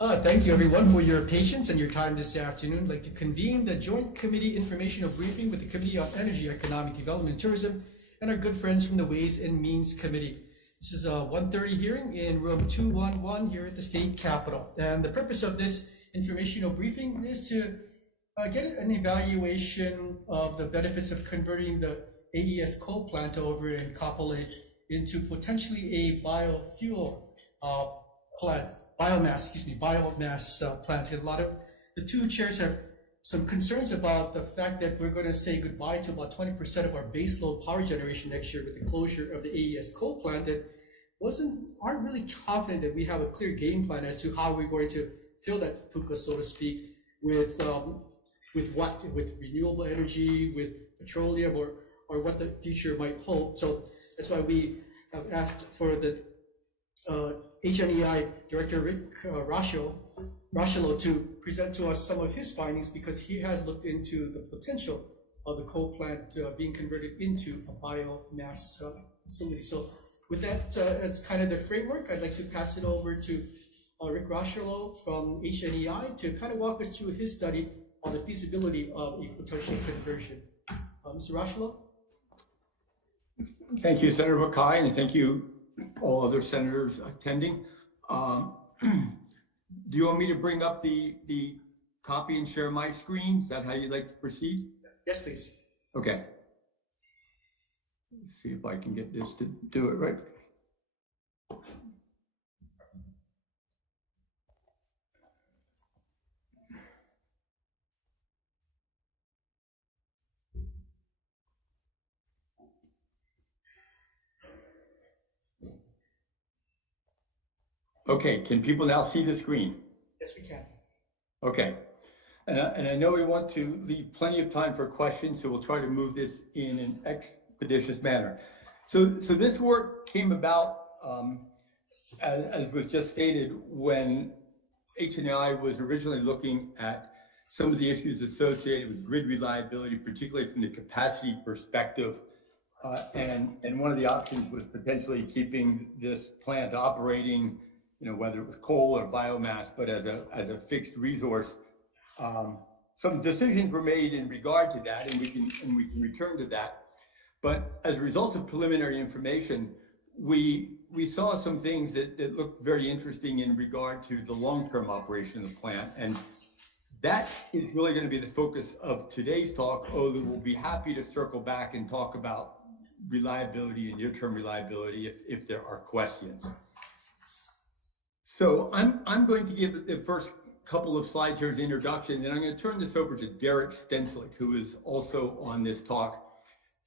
Thank you everyone for your patience and your time this afternoon. I'd like to convene the Joint Committee Informational Briefing with the Committee on Energy, Economic Development and Tourism and our good friends from the Ways and Means Committee. This is a 1:30 hearing in room 211 here at the State Capitol. And the purpose of this informational briefing is to get an evaluation of the benefits of converting the AES coal plant over in Kapolei into potentially a biofuel plant. Biomass plant. A lot of the two chairs have some concerns about the fact that we're going to say goodbye to about 20% of our baseload power generation next year with the closure of the AES coal plant. That aren't really confident that we have a clear game plan as to how we're going to fill that puka, so to speak, with renewable energy, with petroleum, or what the future might hold. So that's why we have asked for the HNEI Director Rick Rashilo to present to us some of his findings, because he has looked into the potential of the coal plant being converted into a biomass facility. So with that as kind of the framework, I'd like to pass it over to Rick Rashilo from HNEI to kind of walk us through his study on the feasibility of a potential conversion. Mr. Rashilo? Thank you, Senator Mackay, and thank you all other senators attending. Do you want me to bring up the copy and share my screen? Is that how you'd like to proceed? Yes, please. Okay. Let's see if I can get this to do it right. Okay, can people now see the screen? Yes, we can. Okay, and I know we want to leave plenty of time for questions, so we'll try to move this in an expeditious manner. So this work came about, as was just stated, when HNI was originally looking at some of the issues associated with grid reliability, particularly from the capacity perspective. And one of the options was potentially keeping this plant operating, whether it was coal or biomass, but as a fixed resource. Some decisions were made in regard to that, and we can return to that. But as a result of preliminary information, we saw some things that looked very interesting in regard to the long-term operation of the plant, and that is really going to be the focus of today's talk. Although we'll be happy to circle back and talk about reliability and near-term reliability if there are questions. So I'm going to give the first couple of slides here as an introduction, and then I'm going to turn this over to Derek Stenslick, who is also on this talk.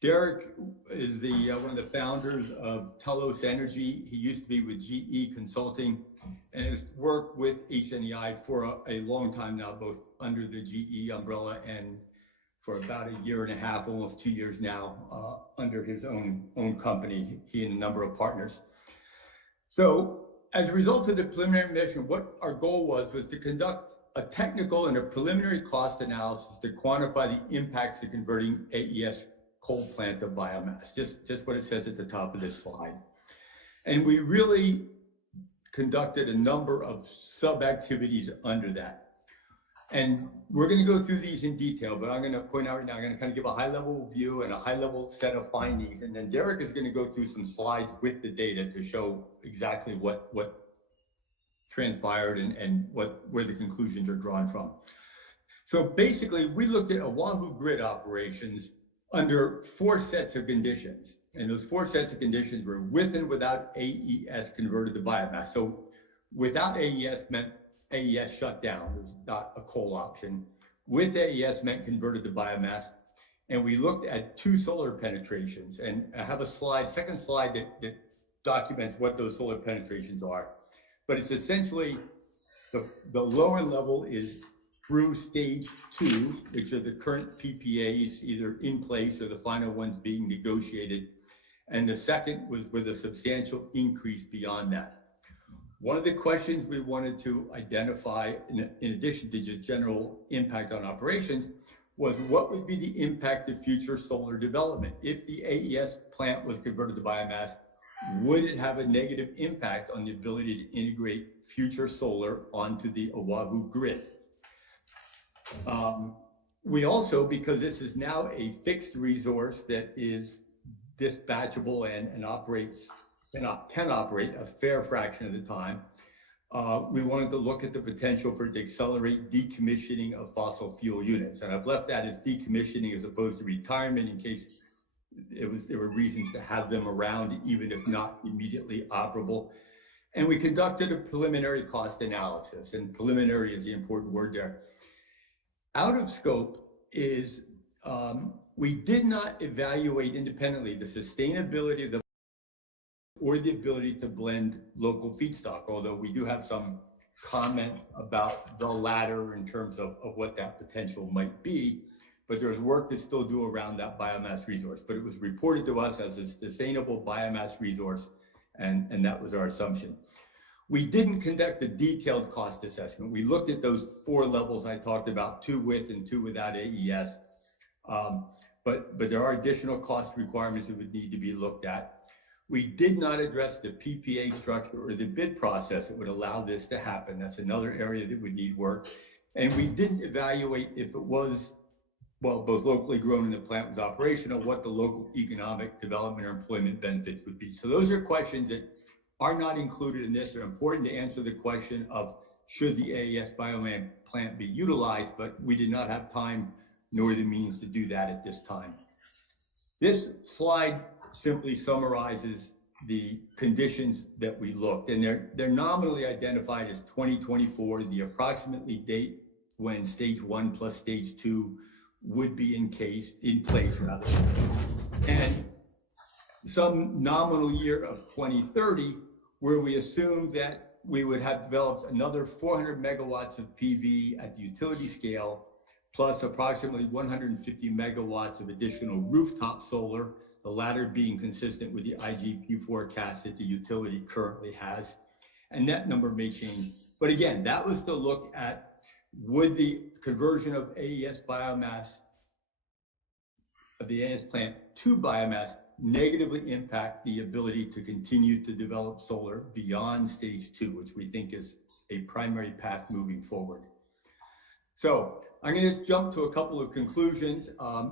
Derek is one of the founders of Telos Energy. He used to be with GE Consulting and has worked with HNEI for a long time now, both under the GE umbrella and for about a year and a half, almost 2 years now, under his own company, he and a number of partners. So as a result of the preliminary mission, what our goal was to conduct a technical and a preliminary cost analysis to quantify the impacts of converting AES coal plant to biomass, just what it says at the top of this slide. And we really conducted a number of sub-activities under that. And we're going to go through these in detail, but I'm going to point out right now, I'm going to kind of give a high-level view and a high-level set of findings, and then Derek is going to go through some slides with the data to show exactly what transpired and where the conclusions are drawn from. So basically, we looked at Oahu grid operations under 4 sets of conditions, and those 4 sets of conditions were with and without AES converted to biomass. So without AES meant AES shut down, there's not a coal option. With AES meant converted to biomass. And we looked at 2 solar penetrations. And I have a second slide that documents what those solar penetrations are. But it's essentially the lower level is through stage 2, which are the current PPAs either in place or the final ones being negotiated. And the second was with a substantial increase beyond that. One of the questions we wanted to identify, in addition to just general impact on operations, was what would be the impact of future solar development? If the AES plant was converted to biomass, would it have a negative impact on the ability to integrate future solar onto the Oahu grid? We also, because this is now a fixed resource that is dispatchable and operates, can operate a fair fraction of the time, we wanted to look at the potential for it to accelerate decommissioning of fossil fuel units. And I've left that as decommissioning as opposed to retirement in case there were reasons to have them around, even if not immediately operable. And we conducted a preliminary cost analysis, and preliminary is the important word there. Out of scope is we did not evaluate independently the sustainability of the or the ability to blend local feedstock, although we do have some comment about the latter in terms of what that potential might be. But there's work to still do around that biomass resource. But it was reported to us as a sustainable biomass resource, and that was our assumption. We didn't conduct a detailed cost assessment. We looked at those 4 levels I talked about, 2 with and 2 without AES. But there are additional cost requirements that would need to be looked at. We did not address the PPA structure or the bid process that would allow this to happen. That's another area that would need work. And we didn't evaluate if it was, well, both locally grown and the plant was operational, what the local economic development or employment benefits would be. So those are questions that are not included in this. They're important to answer the question of should the AES Biomass plant be utilized, but we did not have time nor the means to do that at this time. This slide simply summarizes the conditions that we looked, and they're nominally identified as 2024, the approximately date when stage 1 plus stage 2 would be in place rather, and some nominal year of 2030, where we assumed that we would have developed another 400 megawatts of PV at the utility scale, plus approximately 150 megawatts of additional rooftop solar, the latter being consistent with the IGP forecast that the utility currently has. And that number may change. But again, that was to look at would the conversion of AES biomass, of the AES plant to biomass, negatively impact the ability to continue to develop solar beyond stage 2, which we think is a primary path moving forward. So I'm going to just jump to a couple of conclusions.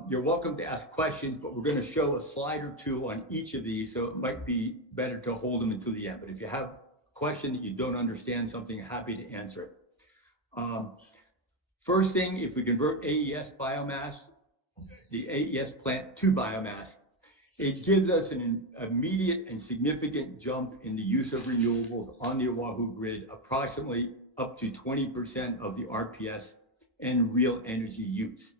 You're welcome to ask questions, but we're going to show a slide or 2 on each of these, so it might be better to hold them until the end. But if you have a question that you don't understand something, happy to answer it. First thing, if we convert AES biomass, the AES plant to biomass, it gives us an immediate and significant jump in the use of renewables on the Oahu grid, approximately up to 20% of the RPS and real energy use.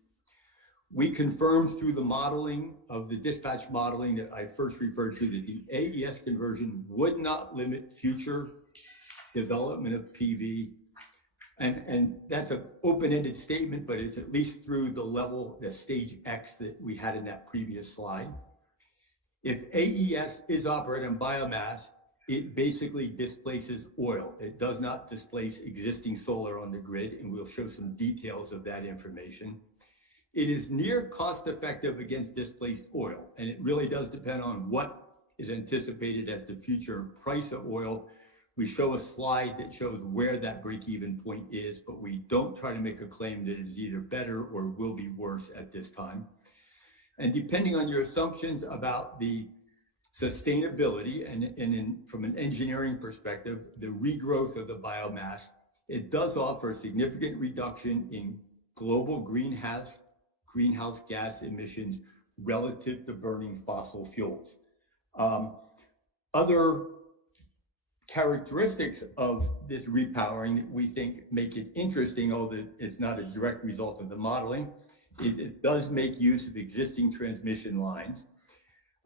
We confirmed through the modeling of the dispatch modeling that I first referred to that the AES conversion would not limit future development of PV. And that's an open-ended statement, but it's at least through the level, the stage X that we had in that previous slide. If AES is operated on biomass, it basically displaces oil. It does not displace existing solar on the grid, and we'll show some details of that information. It is near cost effective against displaced oil, and it really does depend on what is anticipated as the future price of oil. We show a slide that shows where that break-even point is, but we don't try to make a claim that it is either better or will be worse at this time. And depending on your assumptions about the sustainability and from an engineering perspective, the regrowth of the biomass, it does offer a significant reduction in global greenhouse gas emissions relative to burning fossil fuels. Other characteristics of this repowering that we think make it interesting, although it's not a direct result of the modeling, it does make use of existing transmission lines.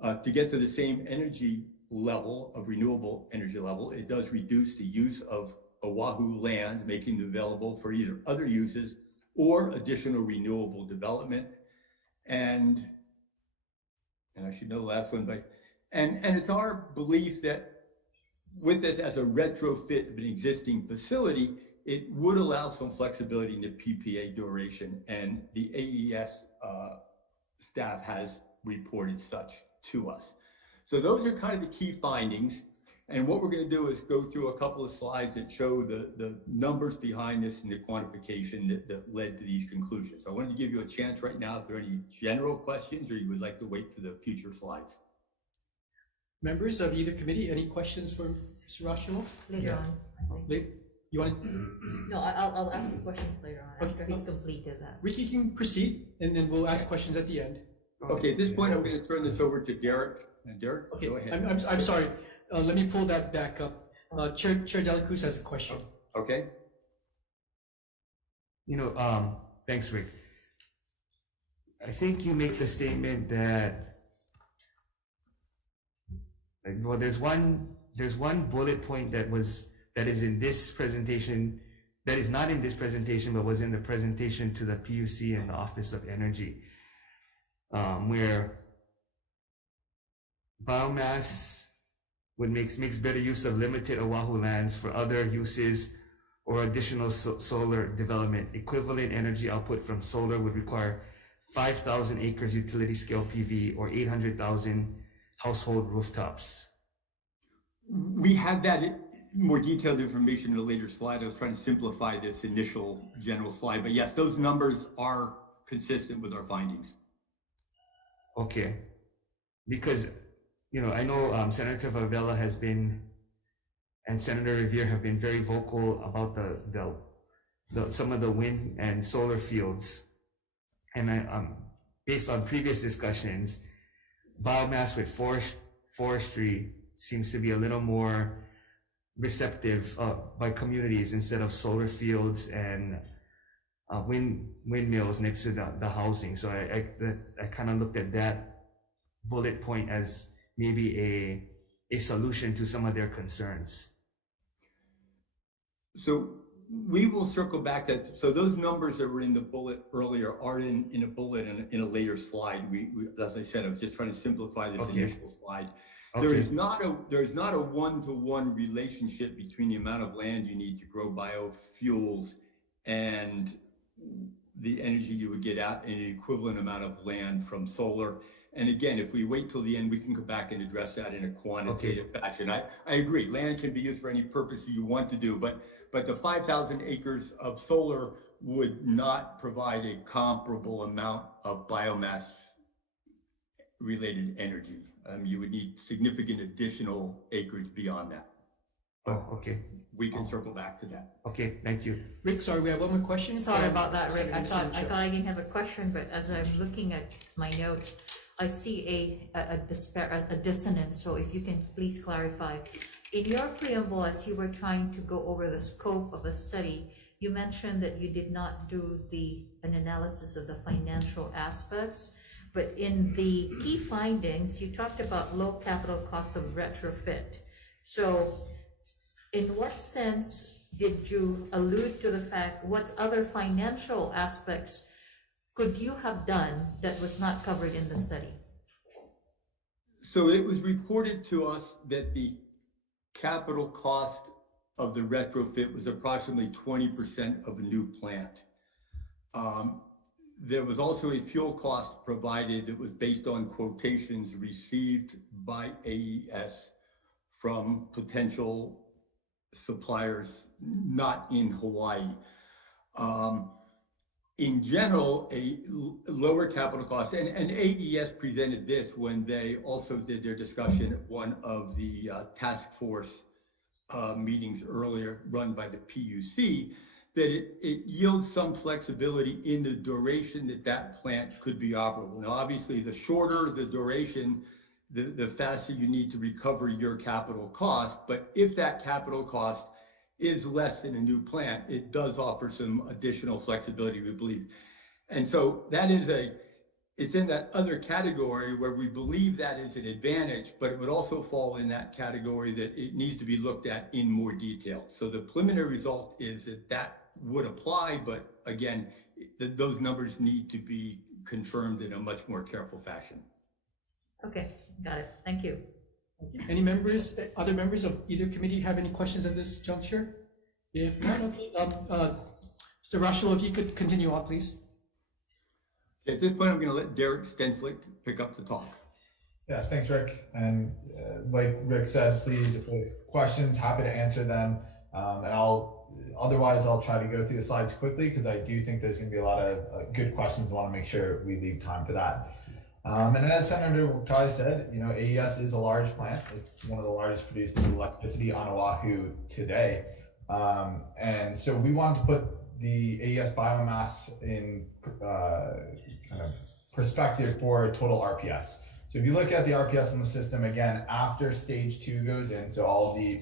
To get to the same energy level of renewable energy level, it does reduce the use of Oahu lands, making them available for either other uses or additional renewable development. And I should know the last one, but and it's our belief that with this as a retrofit of an existing facility, it would allow some flexibility in the PPA duration, and the AES staff has reported such to us. So those are kind of the key findings. And what we're going to do is go through a couple of slides that show the numbers behind this and the quantification that led to these conclusions. So I wanted to give you a chance right now if there are any general questions or you would like to wait for the future slides. Members of either committee, any questions for Mr. Rashomon? Later on, I think. You want to? No, I'll ask the questions later on after Okay. he's completed that. Ricky can proceed, and then we'll ask questions at the end. Okay, at this point, I'm going to turn this over to Derek. Derek, Okay, go ahead. I'm sorry. Let me pull that back up. Chair Delacruz has a question. Okay. Thanks, Rick. I think you make the statement that, there's one bullet point that is in this presentation, that is not in this presentation, but was in the presentation to the PUC and the Office of Energy, where biomass makes better use of limited Oahu lands for other uses or additional solar development. Equivalent energy output from solar would require 5,000 acres utility scale PV or 800,000 household rooftops. We have that more detailed information in a later slide. I was trying to simplify this initial general slide, but yes, those numbers are consistent with our findings. Okay, because I know Senator Favela has been, and Senator Revere have been very vocal about some of the wind and solar fields, and based on previous discussions, biomass with forestry seems to be a little more receptive by communities instead of solar fields and windmills next to the housing. So I kind of looked at that bullet point as maybe a solution to some of their concerns. So we will circle back that. So those numbers that were in the bullet earlier are in a bullet in a later slide. We, as I said, I was just trying to simplify this initial slide. Okay. There is not a one-to-one relationship between the amount of land you need to grow biofuels and the energy you would get out in an equivalent amount of land from solar. And again, if we wait till the end, we can go back and address that in a quantitative fashion. I agree, land can be used for any purpose you want to do, but the 5,000 acres of solar would not provide a comparable amount of biomass related energy. You would need significant additional acreage beyond that. Oh, okay. We can circle back to that. Okay, thank you. Rick, sorry, we have one more question. Sorry about that, Rick. I thought Senator I didn't have a question, but as I'm looking at my notes, I see a dissonance. So if you can please clarify. In your preamble, as you were trying to go over the scope of the study, you mentioned that you did not do an analysis of the financial aspects, but in the key findings, you talked about low capital costs of retrofit. So in what sense did you allude to the fact, what other financial aspects could you have done that was not covered in the study? So it was reported to us that the capital cost of the retrofit was approximately 20% of a new plant. There was also a fuel cost provided that was based on quotations received by AES from potential suppliers not in Hawaii. In general, a lower capital cost, and AES presented this when they also did their discussion at one of the task force meetings earlier run by the PUC, that it yields some flexibility in the duration that plant could be operable. Now, obviously, the shorter the duration, the faster you need to recover your capital cost. But if that capital cost is less than a new plant, it does offer some additional flexibility, we believe. And so that is it's in that other category where we believe that is an advantage, but it would also fall in that category that it needs to be looked at in more detail. So the preliminary result is that would apply, but again, those numbers need to be confirmed in a much more careful fashion. Okay, got it. Thank you. Any other members of either committee have any questions at this juncture? If not, okay. Mr. Rushel, if you could continue on, please. At this point, I'm going to let Derek Stenslick pick up the talk. Yeah, thanks, Rick. And like Rick said, please, if there's questions, happy to answer them. And otherwise I'll try to go through the slides quickly because I do think there's going to be a lot of good questions. I want to make sure we leave time for that. And as Senator Wakai said, you know, AES is a large plant. It's one of the largest producers of electricity on Oahu today. And so we wanted to put the AES biomass in kind of perspective for total RPS. So if you look at the RPS in the system, again, after stage 2 goes in, so all the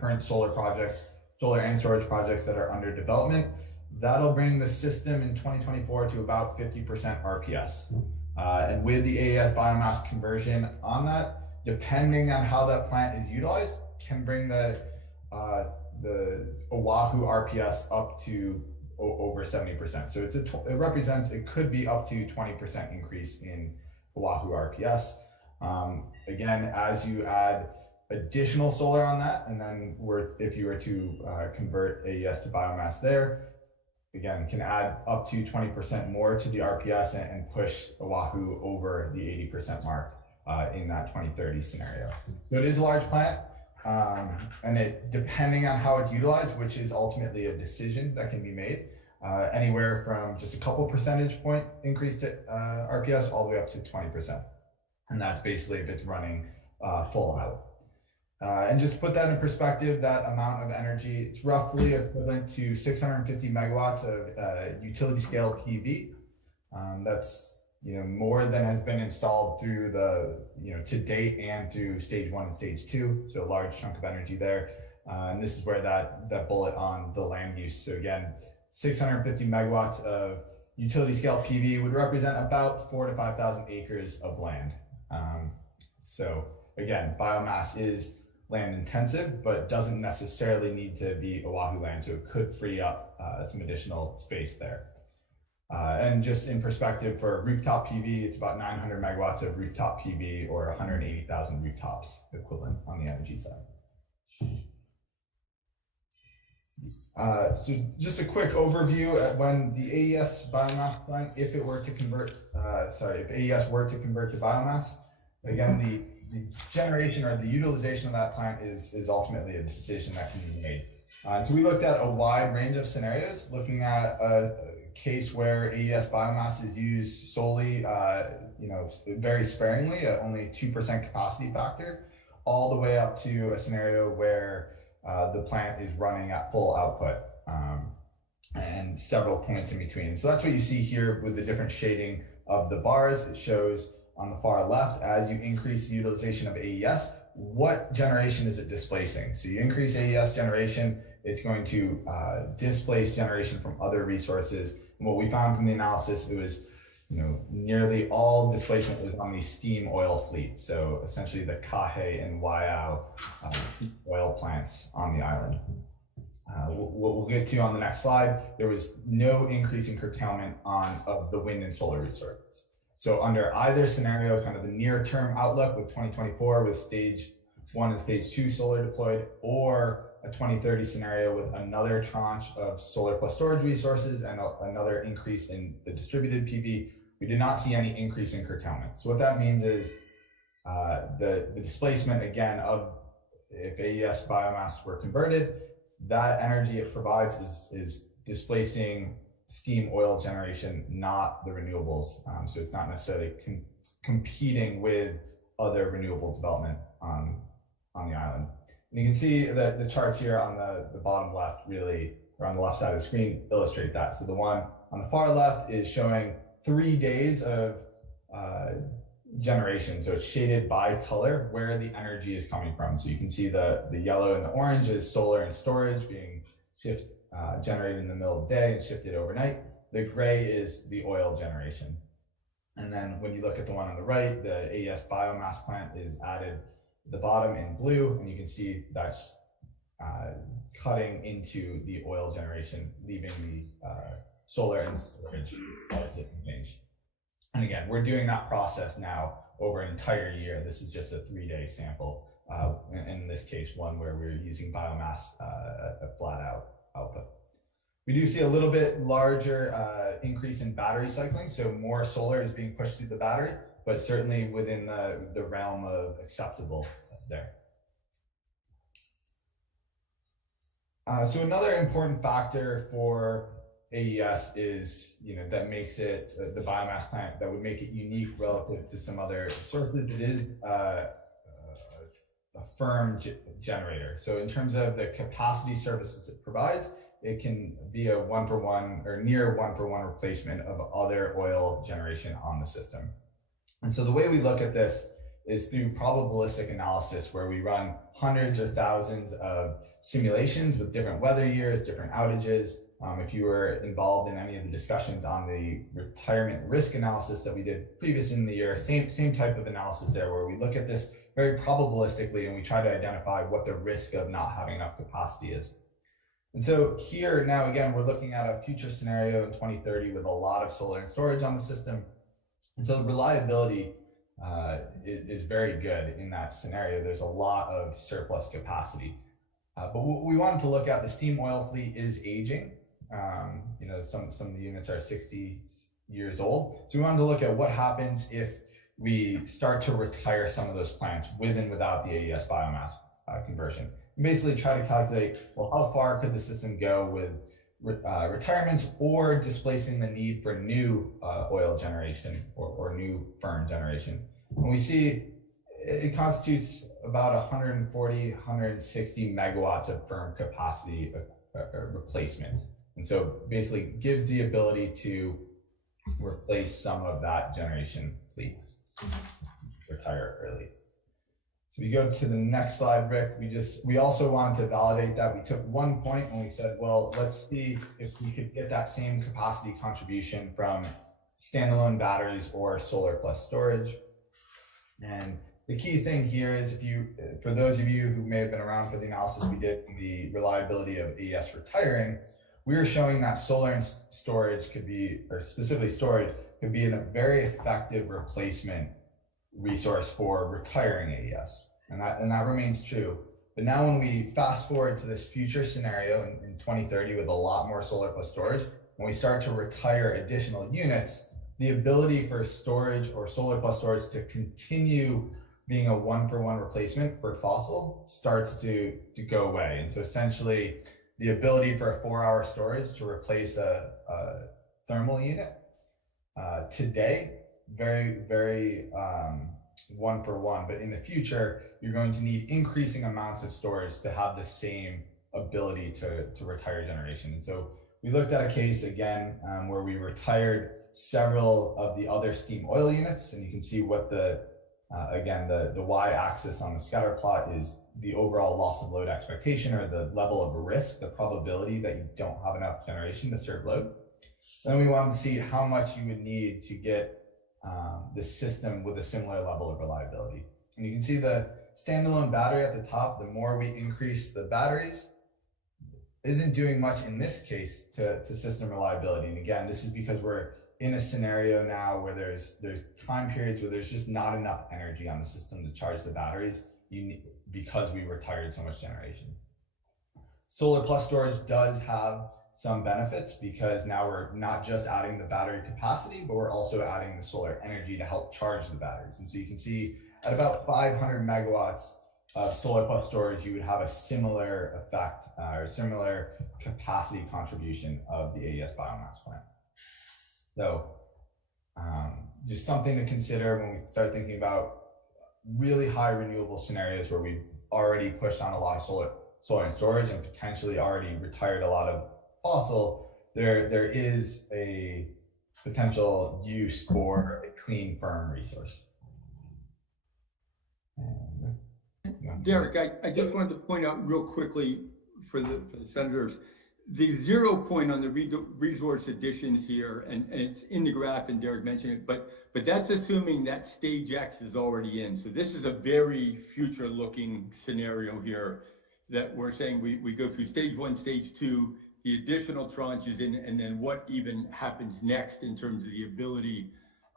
current solar projects, solar and storage projects that are under development, that'll bring the system in 2024 to about 50% RPS. And with the AES biomass conversion on that, depending on how that plant is utilized, can bring the Oahu RPS up to over 70%. So it could be up to 20% increase in Oahu RPS. Again, as you add additional solar on that, and then if you were to convert AES to biomass there, again, can add up to 20% more to the RPS and push Oahu over the 80% mark in that 2030 scenario. So it is a large plant, and it, depending on how it's utilized, which is ultimately a decision that can be made, anywhere from just a couple percentage point increase to RPS all the way up to 20%. And that's basically if it's running full out. And just to put that in perspective, that amount of energy, it's roughly equivalent to 650 megawatts of utility scale PV. That's, you know, more than has been installed through the, you know, to date and through stage 1 and stage 2. So a large chunk of energy there. And this is where that bullet on the land use. So again, 650 megawatts of utility scale PV would represent about 4,000 to 5,000 acres of land. So again, biomass is land intensive, but doesn't necessarily need to be Oahu land. So it could free up some additional space there. And just in perspective for rooftop PV, it's about 900 megawatts of rooftop PV or 180,000 rooftops equivalent on the energy side. So just a quick overview at when the AES biomass plant, if AES were to convert to biomass, again, the generation or the utilization of that plant is ultimately a decision that can be made. So we looked at a wide range of scenarios, looking at a case where AES biomass is used solely, you know, very sparingly at only 2% capacity factor, all the way up to a scenario where the plant is running at full output, and several points in between. So that's what you see here with the different shading of the bars. It shows on the far left, as you increase the utilization of AES, what generation is it displacing? So you increase AES generation, it's going to displace generation from other resources. And what we found from the analysis, it was, you know, nearly all displacement was on the steam oil fleet. So essentially the Kahe and Waiau oil plants on the island. What we'll get to on the next slide, there was no increase in curtailment of the wind and solar resources. So under either scenario, kind of the near term outlook with 2024 with stage 1 and stage 2 solar deployed, or a 2030 scenario with another tranche of solar plus storage resources and another increase in the distributed PV, we did not see any increase in curtailment. So what that means is the displacement, again, of if AES biomass were converted, that energy it provides is displacing steam oil generation, not the renewables. So it's not necessarily competing with other renewable development on the island. And you can see that the charts here on the bottom left, really, or on the left side of the screen, illustrate that. So the one on the far left is showing 3 days of generation. So it's shaded by color where the energy is coming from. So you can see the yellow and the orange is solar and storage being generated in the middle of the day and shifted overnight. The gray is the oil generation. And then when you look at the one on the right, the AES biomass plant is added at the bottom in blue, and you can see that's cutting into the oil generation, leaving the solar and storage change. And again, we're doing that process now over an entire year. This is just a 3-day sample. In this case, one where we're using biomass a flat out output. We do see a little bit larger increase in battery cycling. So more solar is being pushed through the battery. but certainly within the realm of acceptable there. So another important factor for AES is, that makes it the biomass plant that would make it unique relative to some other sources. It is a firm generator. So in terms of the capacity services it provides, it can be a 1-for-1 or near 1-for-1 replacement of other oil generation on the system. And so the way we look at this is through probabilistic analysis, where we run hundreds or thousands of simulations with different weather years, different outages. If you were involved in any of the discussions on the retirement risk analysis that we did previous in the year, same type of analysis there, where we look at this very probabilistically and we try to identify what the risk of not having enough capacity is. And so here now, again, we're looking at a future scenario in 2030 with a lot of solar and storage on the system. And so the reliability is very good in that scenario. There's a lot of surplus capacity. But what we wanted to look at, the steam oil fleet is aging. Some of the units are 60 years old. So we wanted to look at what happens if we start to retire some of those plants with and without the AES biomass conversion. And basically try to calculate, well, how far could the system go with retirements or displacing the need for new oil generation or new firm generation. And we see it constitutes about 140, 160 megawatts of firm capacity replacement. And so basically gives the ability to replace some of that generation fleet, retire early. So we go to the next slide, Rick. We also wanted to validate that. We took one point and we said, well, let's see if we could get that same capacity contribution from standalone batteries or solar plus storage. And the key thing here is, for those of you who may have been around for the analysis we did in the reliability of AES retiring, we were showing that solar and storage could be, or specifically storage, could be a very effective replacement resource for retiring AES. And that remains true. But now when we fast forward to this future scenario in 2030 with a lot more solar plus storage, when we start to retire additional units, the ability for storage or solar plus storage to continue being a 1-for-1 replacement for fossil starts to go away. And so essentially the ability for a 4-hour storage to replace a thermal unit today, very, very 1-for-1, but in the future, you're going to need increasing amounts of storage to have the same ability to retire generation. And so we looked at a case again where we retired several of the other steam oil units, and you can see what the y-axis on the scatter plot is the overall loss of load expectation, or the level of risk, the probability that you don't have enough generation to serve load. Then we wanted to see how much you would need to get the system with a similar level of reliability. And you can see the standalone battery at the top. The more we increase the batteries, isn't doing much in this case to system reliability. And again, this is because we're in a scenario now where there's time periods where there's just not enough energy on the system to charge the batteries because we retired so much generation. Solar plus storage does have some benefits, because now we're not just adding the battery capacity, but we're also adding the solar energy to help charge the batteries. And so you can see at about 500 megawatts of solar plus storage, you would have a similar effect or similar capacity contribution of the AES biomass plant. So just something to consider when we start thinking about really high renewable scenarios where we've already pushed on a lot of solar and storage and potentially already retired a lot of fossil. There is a potential use for a clean, firm resource. Derek, I just wanted to point out real quickly for the senators, the 0 point on the resource additions here, and it's in the graph, and Derek mentioned it, but that's assuming that stage X is already in. So this is a very future looking scenario here that we're saying we go through stage 1, stage 2, the additional tranches in, and then what even happens next in terms of the ability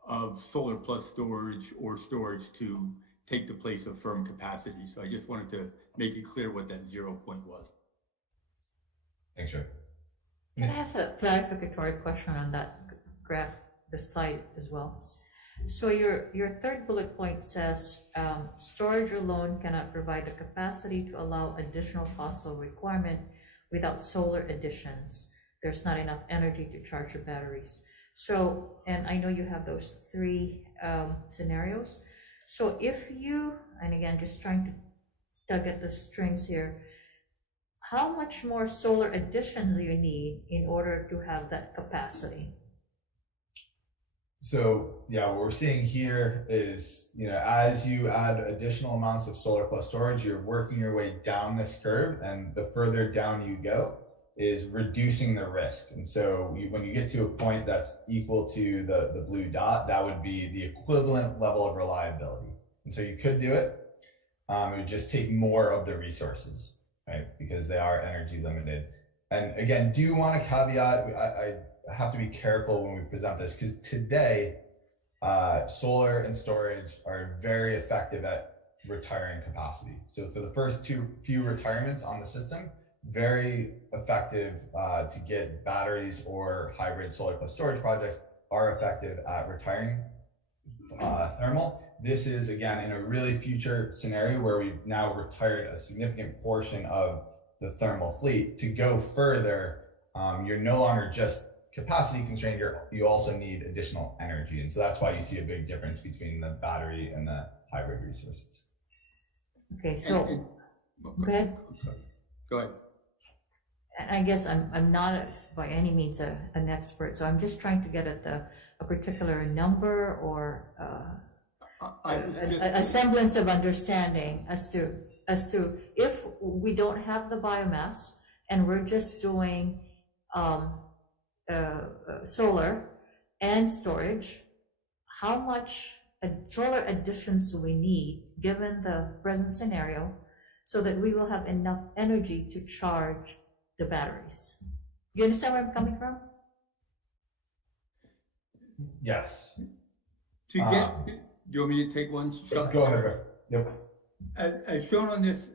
of solar plus storage or storage to take the place of firm capacity. So I just wanted to make it clear what that 0 point was. Thanks, Rick. Can I ask a clarificatory question on that graph, the side as well? So your third bullet point says, storage alone cannot provide the capacity to allow additional fossil requirement without solar additions. There's not enough energy to charge your batteries. So, and I know you have those three scenarios. So if you, and again, just trying to tug at the strings here, how much more solar additions do you need in order to have that capacity? So yeah, what we're seeing here is, as you add additional amounts of solar plus storage, you're working your way down this curve, and the further down you go is reducing the risk. And so when you get to a point that's equal to the blue dot, that would be the equivalent level of reliability. And so you could do it. It would just take more of the resources, right? Because they are energy limited. And again, do want to caveat, I have to be careful when we present this, because today, solar and storage are very effective at retiring capacity. So for the first few retirements on the system, very effective to get batteries or hybrid solar plus storage projects are effective at retiring thermal. This is, again, in a really future scenario where we've now retired a significant portion of the thermal fleet. To go further, you're no longer just capacity constrained, you also need additional energy. And so that's why you see a big difference between the battery and the hybrid resources. Okay, so go ahead. Go ahead. I guess I'm not by any means an expert, so I'm just trying to get at a particular number or a semblance of understanding as to if we don't have the biomass and we're just doing solar and storage, how much solar additions do we need given the present scenario so that we will have enough energy to charge the batteries? Do you understand where I'm coming from? Yes. To get, do you want me to take one shot? Go ahead. Yep. As shown on this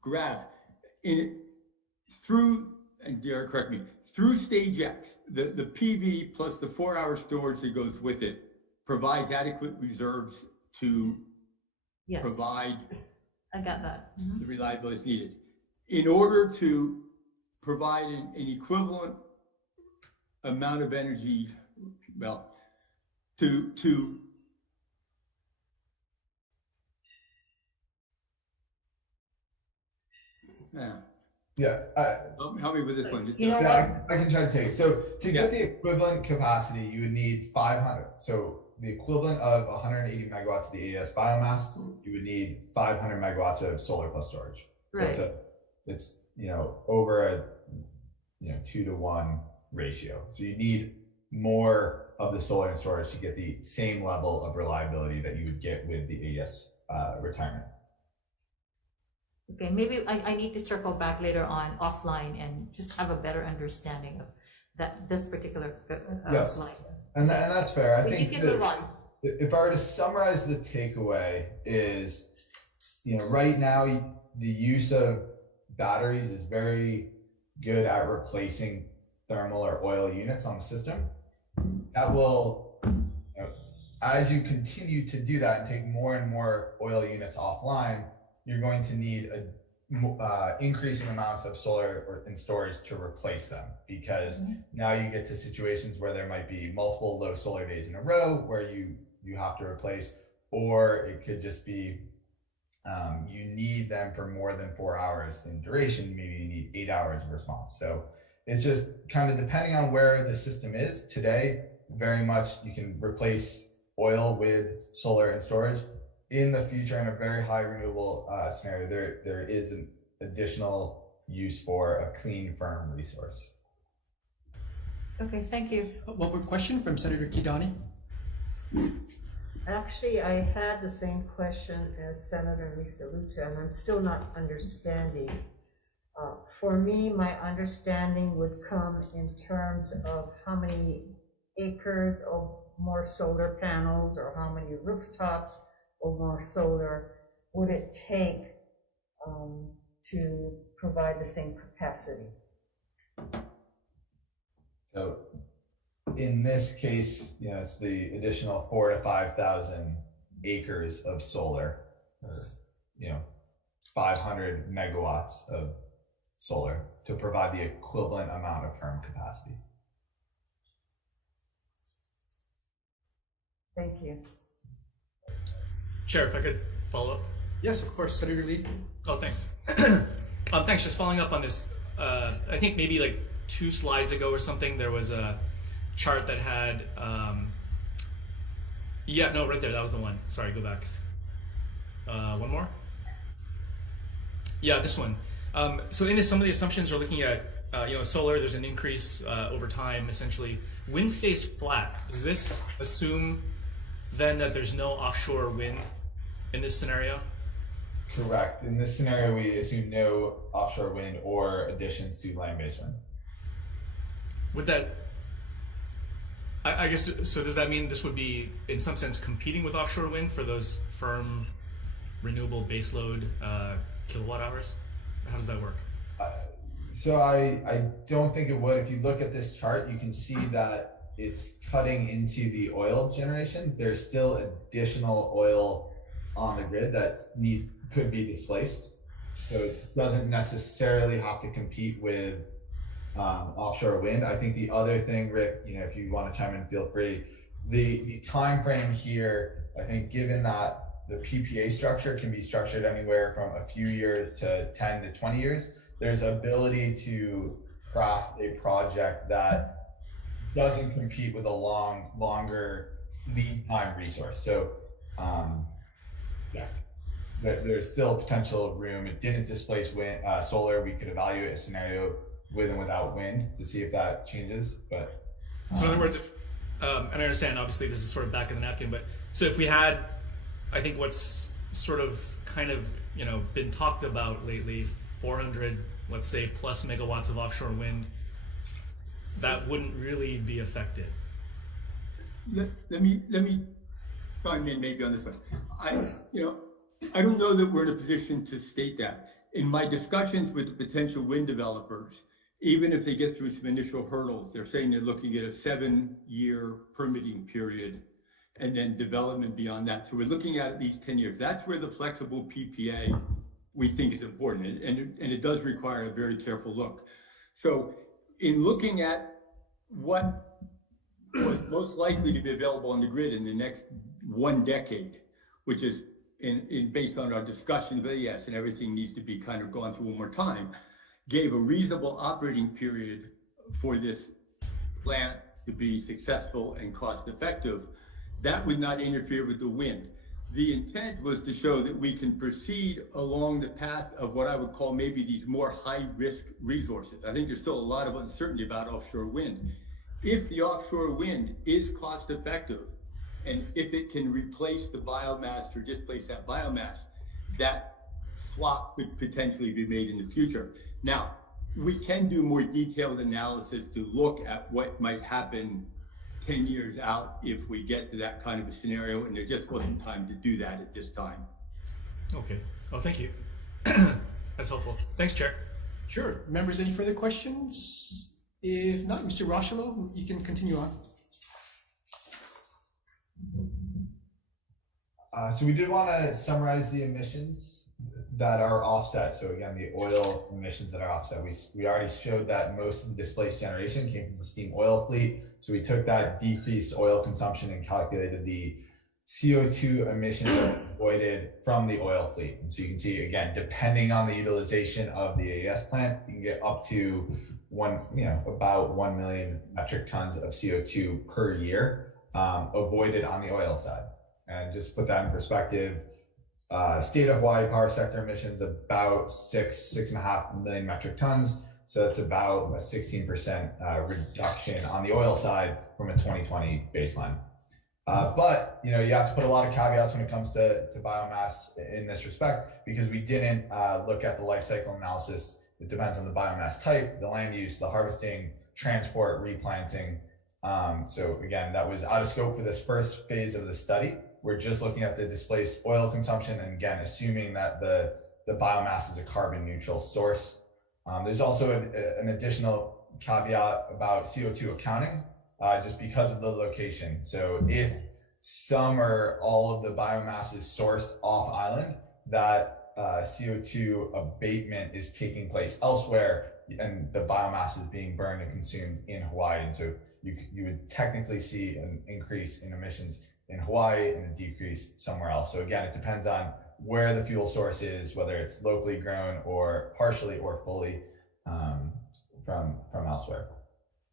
graph, and Derek, correct me, through stage X, the PV plus the 4-hour storage that goes with it provides adequate reserves to provide I got that. the reliability needed. In order to provide an equivalent amount of energy, well, help me with this one. I can try to take it. So to get the equivalent capacity, you would need 500. So the equivalent of 180 megawatts of the AES biomass, you would need 500 megawatts of solar plus storage. Right. So it's over a 2-to-1 ratio. So you need more of the solar and storage to get the same level of reliability that you would get with the AES retirement. Okay, maybe I need to circle back later on offline and just have a better understanding of this particular slide. And that's fair. I think you can move on. If I were to summarize the takeaway is, right now the use of batteries is very good at replacing thermal or oil units on the system. That will, as you continue to do that and take more and more oil units offline, you're going to need increasing amounts of solar and storage to replace them, because now you get to situations where there might be multiple low solar days in a row where you have to replace, or it could just be you need them for more than 4 hours in duration. Maybe you need 8 hours of response. So it's just kind of depending on where the system is today. Very much you can replace oil with solar and storage. In the future, in a very high renewable scenario, there is an additional use for a clean, firm resource. Okay, thank you. One more question from Senator Kidani. Actually, I had the same question as Senator Lisa Lucha, and I'm still not understanding. For me, my understanding would come in terms of how many acres of more solar panels or how many rooftops or more solar would it take to provide the same capacity? So in this case, it's the additional 4,000 to 5,000 acres of solar, or, 500 megawatts of solar to provide the equivalent amount of firm capacity. Thank you. Chair, if I could follow up. Yes, of course, Senator Lee. Oh, thanks. Thanks. Just following up on this, I think maybe like 2 slides ago or something, there was a chart that had, yeah, no, right there, that was the one. Sorry, go back. One more? Yeah, this one. So in this, some of the assumptions are looking at, solar, there's an increase over time, essentially. Wind stays flat. Does this assume then that there's no offshore wind in this scenario? Correct. In this scenario, we assume no offshore wind or additions to land-based wind. Would that, I guess, so does that mean this would be, in some sense, competing with offshore wind for those firm, renewable baseload kilowatt hours? How does that work? So I don't think it would. If you look at this chart, you can see that it's cutting into the oil generation. There's still additional oil on the grid that could be displaced. So it doesn't necessarily have to compete with offshore wind. I think the other thing, Rick, if you want to chime in, feel free. The time frame here, I think, given that the PPA structure can be structured anywhere from a few years to 10 to 20 years, there's ability to craft a project that doesn't compete with a longer lead time resource. So yeah, there's still potential room. It didn't displace wind, solar. We could evaluate a scenario with and without wind to see if that changes. But so in other words, if, and I understand obviously this is sort of back of the napkin, but so if we had, I think what's sort of kind of been talked about lately, 400, let's say, plus megawatts of offshore wind, that wouldn't really be affected. Let me chime in maybe on this one. I don't know that we're in a position to state that. In my discussions with the potential wind developers, even if they get through some initial hurdles, they're saying they're looking at a 7-year permitting period and then development beyond that. So we're looking at least 10 years. That's where the flexible PPA we think is important, and it does require a very careful look. So in looking at what was most likely to be available on the grid in the next 1 decade, which is based on our discussions with AES, and everything needs to be kind of gone through one more time, gave a reasonable operating period for this plant to be successful and cost effective. That would not interfere with the wind. The intent was to show that we can proceed along the path of what I would call maybe these more high-risk resources. I think there's still a lot of uncertainty about offshore wind. If the offshore wind is cost-effective, and if it can replace the biomass or displace that biomass, that swap could potentially be made in the future. Now, we can do more detailed analysis to look at what might happen 10 years out if we get to that kind of a scenario, and there just wasn't time to do that at this time. Okay. Well, thank you. That's helpful. Thanks, Chair. Sure. Members, any further questions? If not, Mr. Rochelo, you can continue on. So we did want to summarize the emissions that are offset. So again, the oil emissions that are offset. We already showed that most of the displaced generation came from the steam oil fleet. So we took that decreased oil consumption and calculated the CO2 emissions avoided from the oil fleet. And so you can see, again, depending on the utilization of the AES plant, you can get up to about 1 million metric tons of CO2 per year avoided on the oil side. And just put that in perspective, state of Hawaii power sector emissions about 6.5 million metric tons. So that's about a 16% reduction on the oil side from a 2020 baseline. But you have to put a lot of caveats when it comes to biomass in this respect, because we didn't look at the life cycle analysis. It depends on the biomass type, the land use, the harvesting, transport, replanting. So again, that was out of scope for this first phase of the study. We're just looking at the displaced oil consumption, and again, assuming that the biomass is a carbon neutral source. There's also an additional caveat about CO2 accounting. just because of the location. So if some or all of the biomass is sourced off island, that CO2 abatement is taking place elsewhere, and the biomass is being burned and consumed in Hawaii. And so you would technically see an increase in emissions in Hawaii and a decrease somewhere else. So again, it depends on where the fuel source is, whether it's locally grown or partially or fully from elsewhere.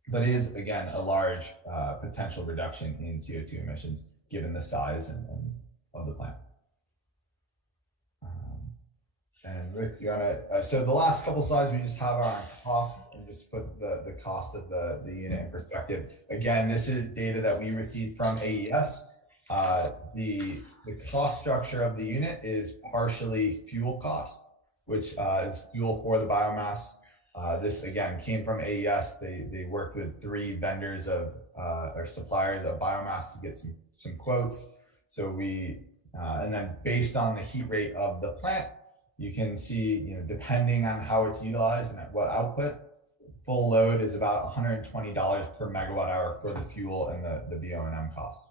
But it is, again, a large potential reduction in CO2 emissions given the size and of the plant. And Rick, you wanna, so the last couple slides we just have are on cost, and just put the cost of the unit in perspective. Again, this is data that we received from AES. The cost structure of the unit is partially fuel cost, which is fuel for the biomass. This again came from AES. They worked with 3 vendors of or suppliers of biomass to get some quotes. So we and then based on the heat rate of the plant, you can see, depending on how it's utilized and at what output, full load is about $120 per megawatt hour for the fuel and the BOM cost.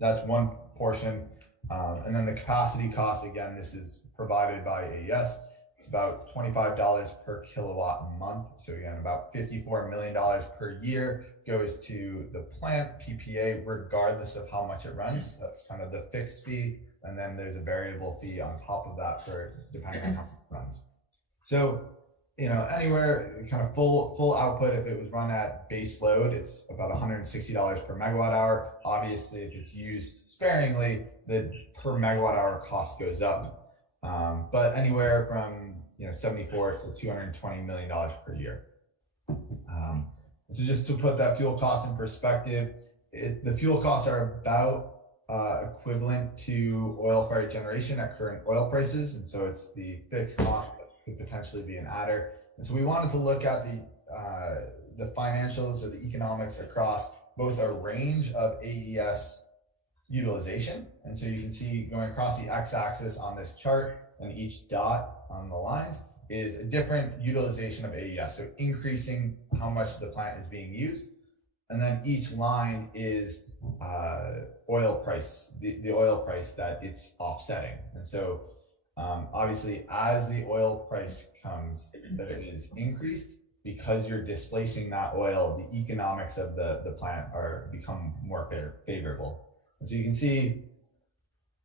That's one portion. And then the capacity cost, again, this is provided by AES. It's about $25 per kilowatt a month. So again, about $54 million per year goes to the plant PPA, regardless of how much it runs. That's kind of the fixed fee. And then there's a variable fee on top of that for depending on how much it runs. So, anywhere kind of full output, if it was run at base load, it's about $160 per megawatt hour. Obviously, if it's used sparingly, the per megawatt hour cost goes up. But anywhere from $74 to $220 million per year. So just to put that fuel cost in perspective, the fuel costs are about equivalent to oil-fired generation at current oil prices, and so it's the fixed cost that could potentially be an adder. And so we wanted to look at the financials or the economics across both a range of AES utilization, and so you can see going across the x-axis on this chart, and each dot on the lines is a different utilization of AES, so increasing how much the plant is being used. And then each line is oil price, the oil price that it's offsetting. And so obviously as the oil price comes, that it is increased, because you're displacing that oil, the economics of the plant become more favorable. And so you can see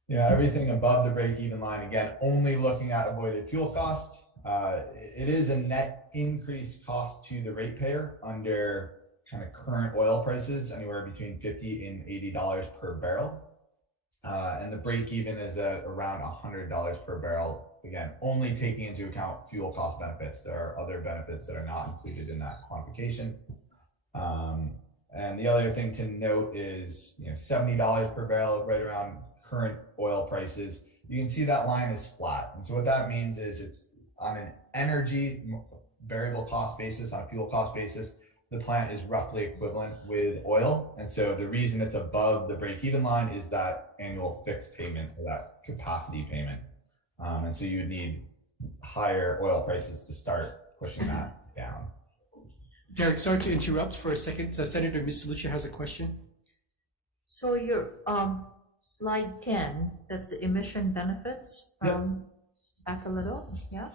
everything above the break-even line, again, only looking at avoided fuel cost. It is a net increase cost to the ratepayer under kind of current oil prices, anywhere between $50 and $80 per barrel. And the break-even is at around $100 per barrel. Again, only taking into account fuel cost benefits. There are other benefits that are not included in that quantification. And the other thing to note is, $70 per barrel, right around current oil prices. You can see that line is flat. And so what that means is it's on an energy variable cost basis, on a fuel cost basis, the plant is roughly equivalent with oil. And so the reason it's above the break-even line is that annual fixed payment, or that capacity payment. And so you would need higher oil prices to start pushing that down. Derek, sorry to interrupt for a second. Senator Ms. Lucia has a question. So your slide 10, that's the emission benefits. Back a little, yeah.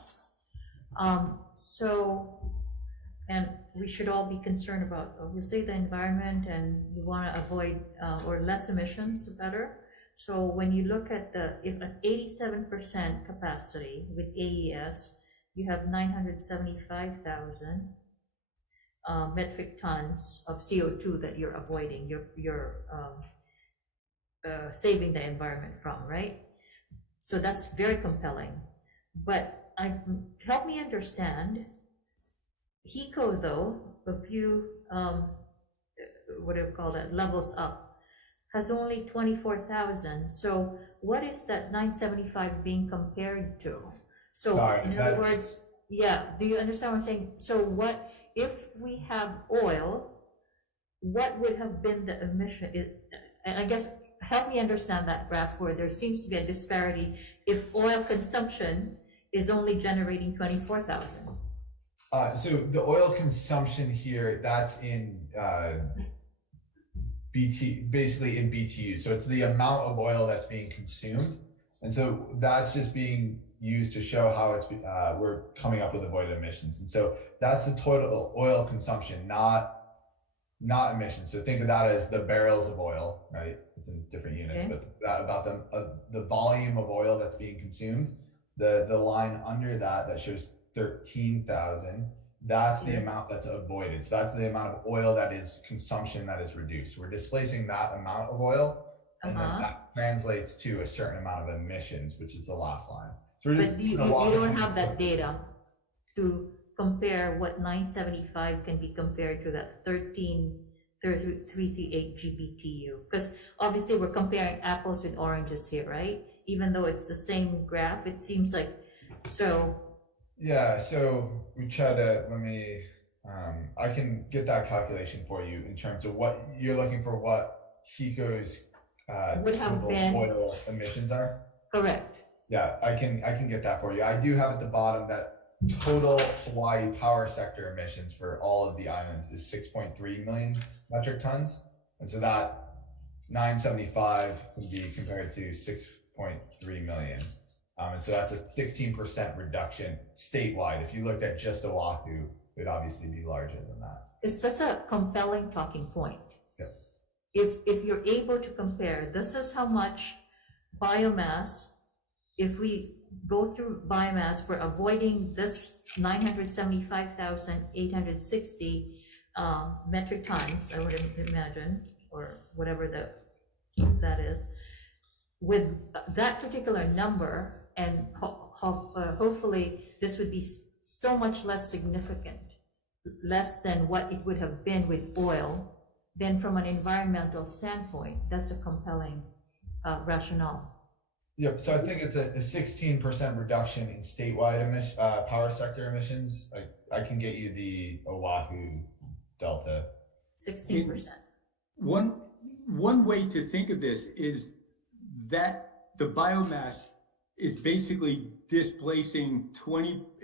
And we should all be concerned about, obviously, the environment, and you want to avoid or less emissions, the better. So when you look at if at 87% capacity with AES, you have 975,000 metric tons of CO2 that you're avoiding, you're saving the environment from, right? So that's very compelling. But help me understand, HECO, though, a few, what do you call that, levels up, has only 24,000. So what is that 975 being compared to? So in other words, do you understand what I'm saying? So what, if we have oil, what would have been the emission? And I guess, help me understand that graph where there seems to be a disparity if oil consumption is only generating 24,000. So the oil consumption here, that's in basically in BTU. So it's the amount of oil that's being consumed. And so that's just being used to show how it's we're coming up with avoided emissions. And so that's the total oil consumption, not emissions. So think of that as the barrels of oil, right? It's in different units, Okay. but about the volume of oil that's being consumed. The line under that shows 13,000. That's the amount that's avoided. So that's the amount of oil that is consumption that is reduced. We're displacing that amount of oil, and then that translates to a certain amount of emissions, which is the last line. So we're just But you don't have that data to compare what 975 can be compared to that 13,338 GBTU. Because obviously we're comparing apples with oranges here, right? Even though it's the same graph, it seems like so. Yeah, so we try to, I can get that calculation for you in terms of what you're looking for, what HECO's Would have total been- oil emissions are. Correct. Yeah, I can get that for you. I do have at the bottom that total Hawaii power sector emissions for all of the islands is 6.3 million metric tons. And so that 975 can be compared to 6.3 million. And so that's a 16% reduction statewide. If you looked at just Oahu, it would obviously be larger than that. Because that's a compelling talking point. Yep. If you're able to compare, this is how much biomass, if we go through biomass, we're avoiding this 975,860 metric tons, I would imagine, or whatever that is. With that particular number, and hopefully this would be so much less significant, less than what it would have been with oil, then from an environmental standpoint, that's a compelling rationale. Yep. So I think it's a 16% reduction in statewide power sector emissions. I can get you the Oahu delta. 16%. One way to think of this is that the biomass is basically displacing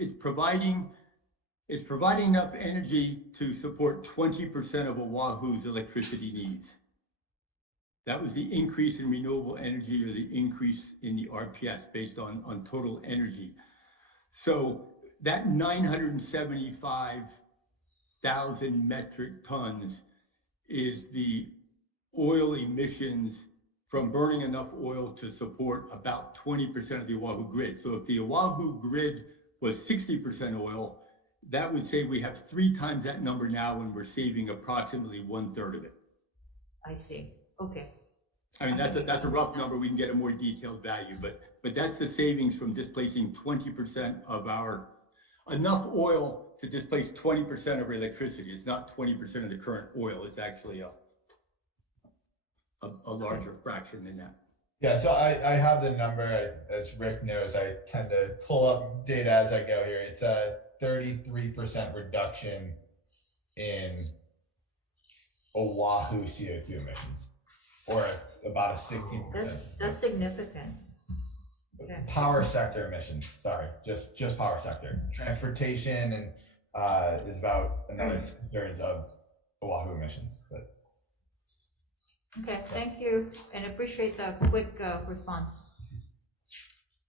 it's providing enough energy to support 20% of Oahu's electricity needs. That was the increase in renewable energy, or the increase in the RPS based on total energy. So that 975,000 metric tons is the oil emissions from burning enough oil to support about 20% of the Oahu grid. So if the Oahu grid was 60% oil, that would say we have 3 times that number now, and we're saving approximately 1/3 of it. I see. Okay. I mean, that's a rough number. We can get a more detailed value, but that's the savings from displacing 20% of enough oil to displace 20% of our electricity. It's not 20% of the current oil. It's actually a larger fraction than that. Yeah, so I have the number. As Rick knows, I tend to pull up data as I go here. It's a 33% reduction in Oahu CO2 emissions, or about a 16%. That's significant. Okay. Power sector emissions, sorry, just power sector. Transportation and is about another 2/3 of Oahu emissions. But Okay, thank you, and appreciate the quick response.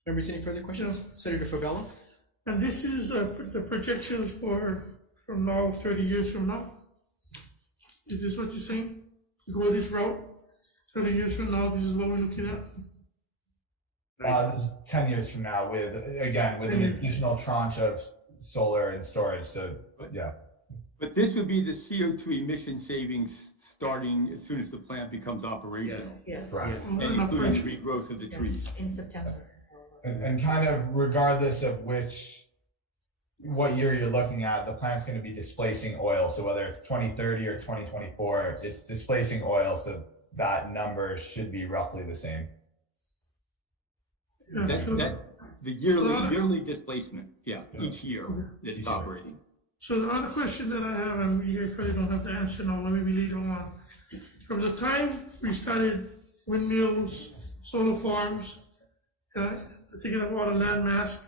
Members, any further questions? Senator Fabella? And this is the projections from now, 30 years from now? Is this what you're saying? Go this route, 30 years from now, this is what we're looking at? this is 10 years from now with an additional tranche of solar and storage. So, yeah. But this would be the CO2 emission savings starting as soon as the plant becomes operational. Yes, Right. And including regrowth of the trees. in September. And kind of regardless of what year you're looking at, the plant's going to be displacing oil. So whether it's 2030 or 2024, it's displacing oil. So that number should be roughly the same. The yearly displacement, each year that it's operating. So the other question that I have, and you probably don't have the answer now, maybe later on. From the time we started windmills, solar farms, thinking about a land mass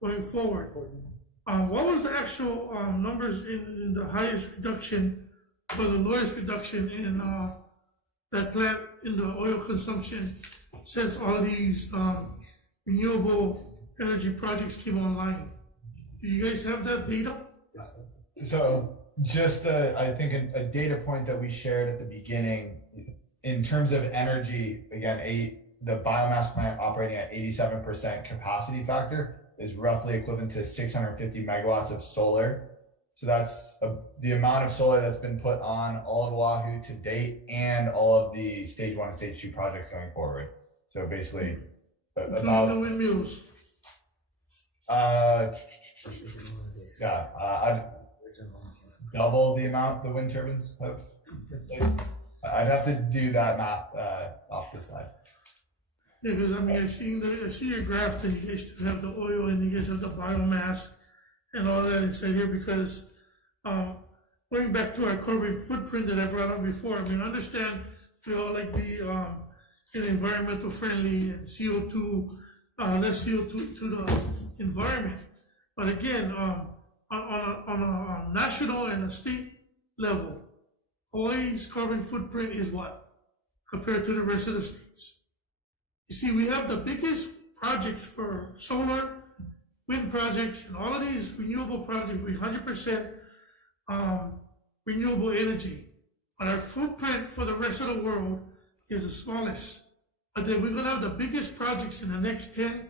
going forward, what was the actual numbers in the highest reduction or the lowest reduction in that plant in the oil consumption since all these renewable energy projects came online. Do you guys have that data? So just I think a data point that we shared at the beginning, in terms of energy, again, the biomass plant operating at 87% capacity factor is roughly equivalent to 650 megawatts of solar. So that's the amount of solar that's been put on all of Oahu to date and all of the stage 1 and stage 2 projects going forward. So basically about the windmills. I'd double the amount the wind turbines have replaced. I'd have to do that math off the slide. Yeah, because I mean, I see your graph that you guys have the oil and you guys have the biomass and all that inside here, because going back to our carbon footprint that I brought up before, I mean, I understand we all like the environmental friendly and CO2, less CO2 to the environment. But again, on a national and a state level, Hawaii's carbon footprint is what compared to the rest of the states? You see, we have the biggest projects for solar, wind projects, and all of these renewable projects with 100% renewable energy. But our footprint for the rest of the world is the smallest. But then we're going to have the biggest projects in the next 10